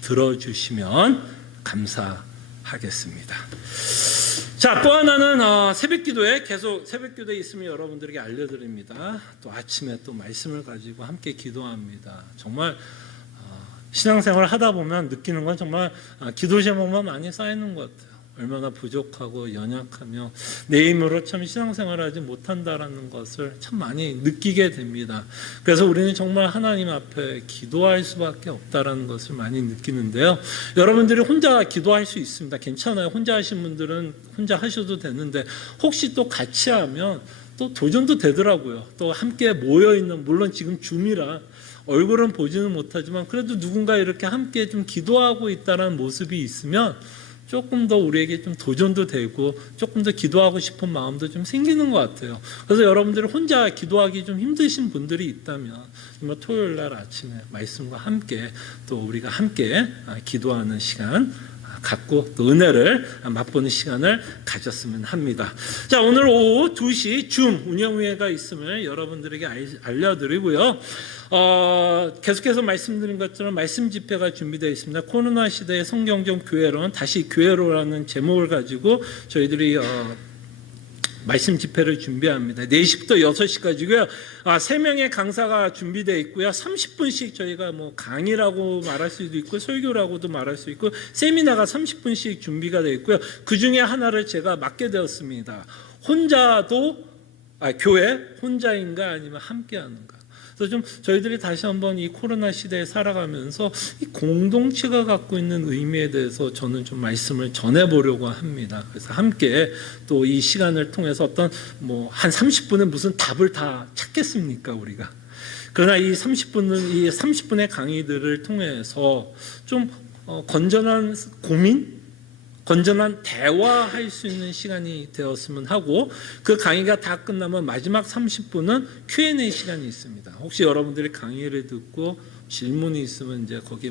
들어주시면 감사하겠습니다. 자, 또 하나는 새벽 기도에 계속 새벽 기도에 있으면 여러분들에게 알려드립니다. 또 아침에 또 말씀을 가지고 함께 기도합니다. 정말 신앙생활을 하다 보면 느끼는 건 정말 기도 제목만 많이 쌓이는 것 같아요. 얼마나 부족하고 연약하며 내 힘으로 참 신앙생활을 하지 못한다라는 것을 참 많이 느끼게 됩니다. 그래서 우리는 정말 하나님 앞에 기도할 수밖에 없다라는 것을 많이 느끼는데요. 여러분들이 혼자 기도할 수 있습니다. 괜찮아요. 혼자 하신 분들은 혼자 하셔도 되는데 혹시 또 같이 하면 또 도전도 되더라고요. 또 함께 모여있는, 물론 지금 줌이라 얼굴은 보지는 못하지만 그래도 누군가 이렇게 함께 좀 기도하고 있다는 모습이 있으면 조금 더 우리에게 좀 도전도 되고 조금 더 기도하고 싶은 마음도 좀 생기는 것 같아요. 그래서 여러분들이 혼자 기도하기 좀 힘드신 분들이 있다면 정말 토요일 날 아침에 말씀과 함께 또 우리가 함께 기도하는 시간 갖고 또 은혜를 맛보는 시간을 가졌으면 합니다. 자, 오늘 오후 2시 줌 운영회가 있음을 여러분들에게 알려드리고요. 계속해서 말씀드린 것처럼 말씀 집회가 준비되어 있습니다. 코로나 시대의 성경적 교회로는 다시 교회로라는 제목을 가지고 저희들이 말씀 집회를 준비합니다. 4시부터 6시까지고요. 3명의 강사가 준비되어 있고요. 30분씩 저희가 뭐 강의라고 말할 수도 있고 설교라고도 말할 수 있고 세미나가 30분씩 준비가 되어 있고요. 그 중에 하나를 제가 맡게 되었습니다. 교회 혼자인가 아니면 함께하는가. 그래서 좀 저희들이 다시 한번 이 코로나 시대에 살아가면서 이 공동체가 갖고 있는 의미에 대해서 저는 좀 말씀을 전해보려고 합니다. 그래서 함께 또 이 시간을 통해서 어떤 한 30분은 무슨 답을 다 찾겠습니까 우리가? 그러나 이 30분의 강의들을 통해서 좀 건전한 고민, 건전한 대화할 수 있는 시간이 되었으면 하고 그 강의가 다 끝나면 마지막 30분은 Q&A 시간이 있습니다. 혹시 여러분들이 강의를 듣고 질문이 있으면 이제 거기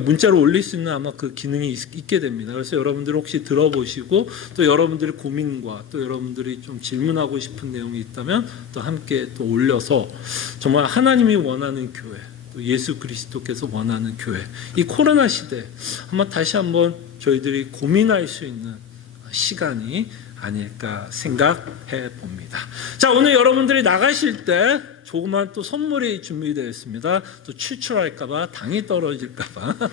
문자로 올릴 수 있는 아마 그 기능이 있게 됩니다. 그래서 여러분들 혹시 들어보시고 또 여러분들의 고민과 또 여러분들이 좀 질문하고 싶은 내용이 있다면 또 함께 또 올려서 정말 하나님이 원하는 교회, 또 예수 그리스도께서 원하는 교회, 이 코로나 시대 다시 한번 저희들이 고민할 수 있는 시간이 아닐까 생각해 봅니다. 자, 오늘 여러분들이 나가실 때 조그만 또 선물이 준비되어 있습니다. 또 출출할까봐 당이 떨어질까봐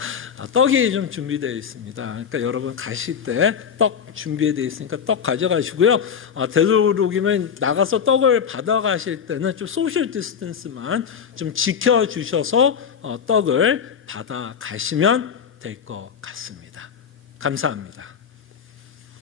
떡이 좀 준비되어 있습니다. 그러니까 여러분 가실 때 떡 준비되어 있으니까 떡 가져가시고요. 되도록이면 나가서 떡을 받아가실 때는 좀 소셜 디스턴스만 좀 지켜주셔서 떡을 받아가시면 될 것 같습니다. 감사합니다.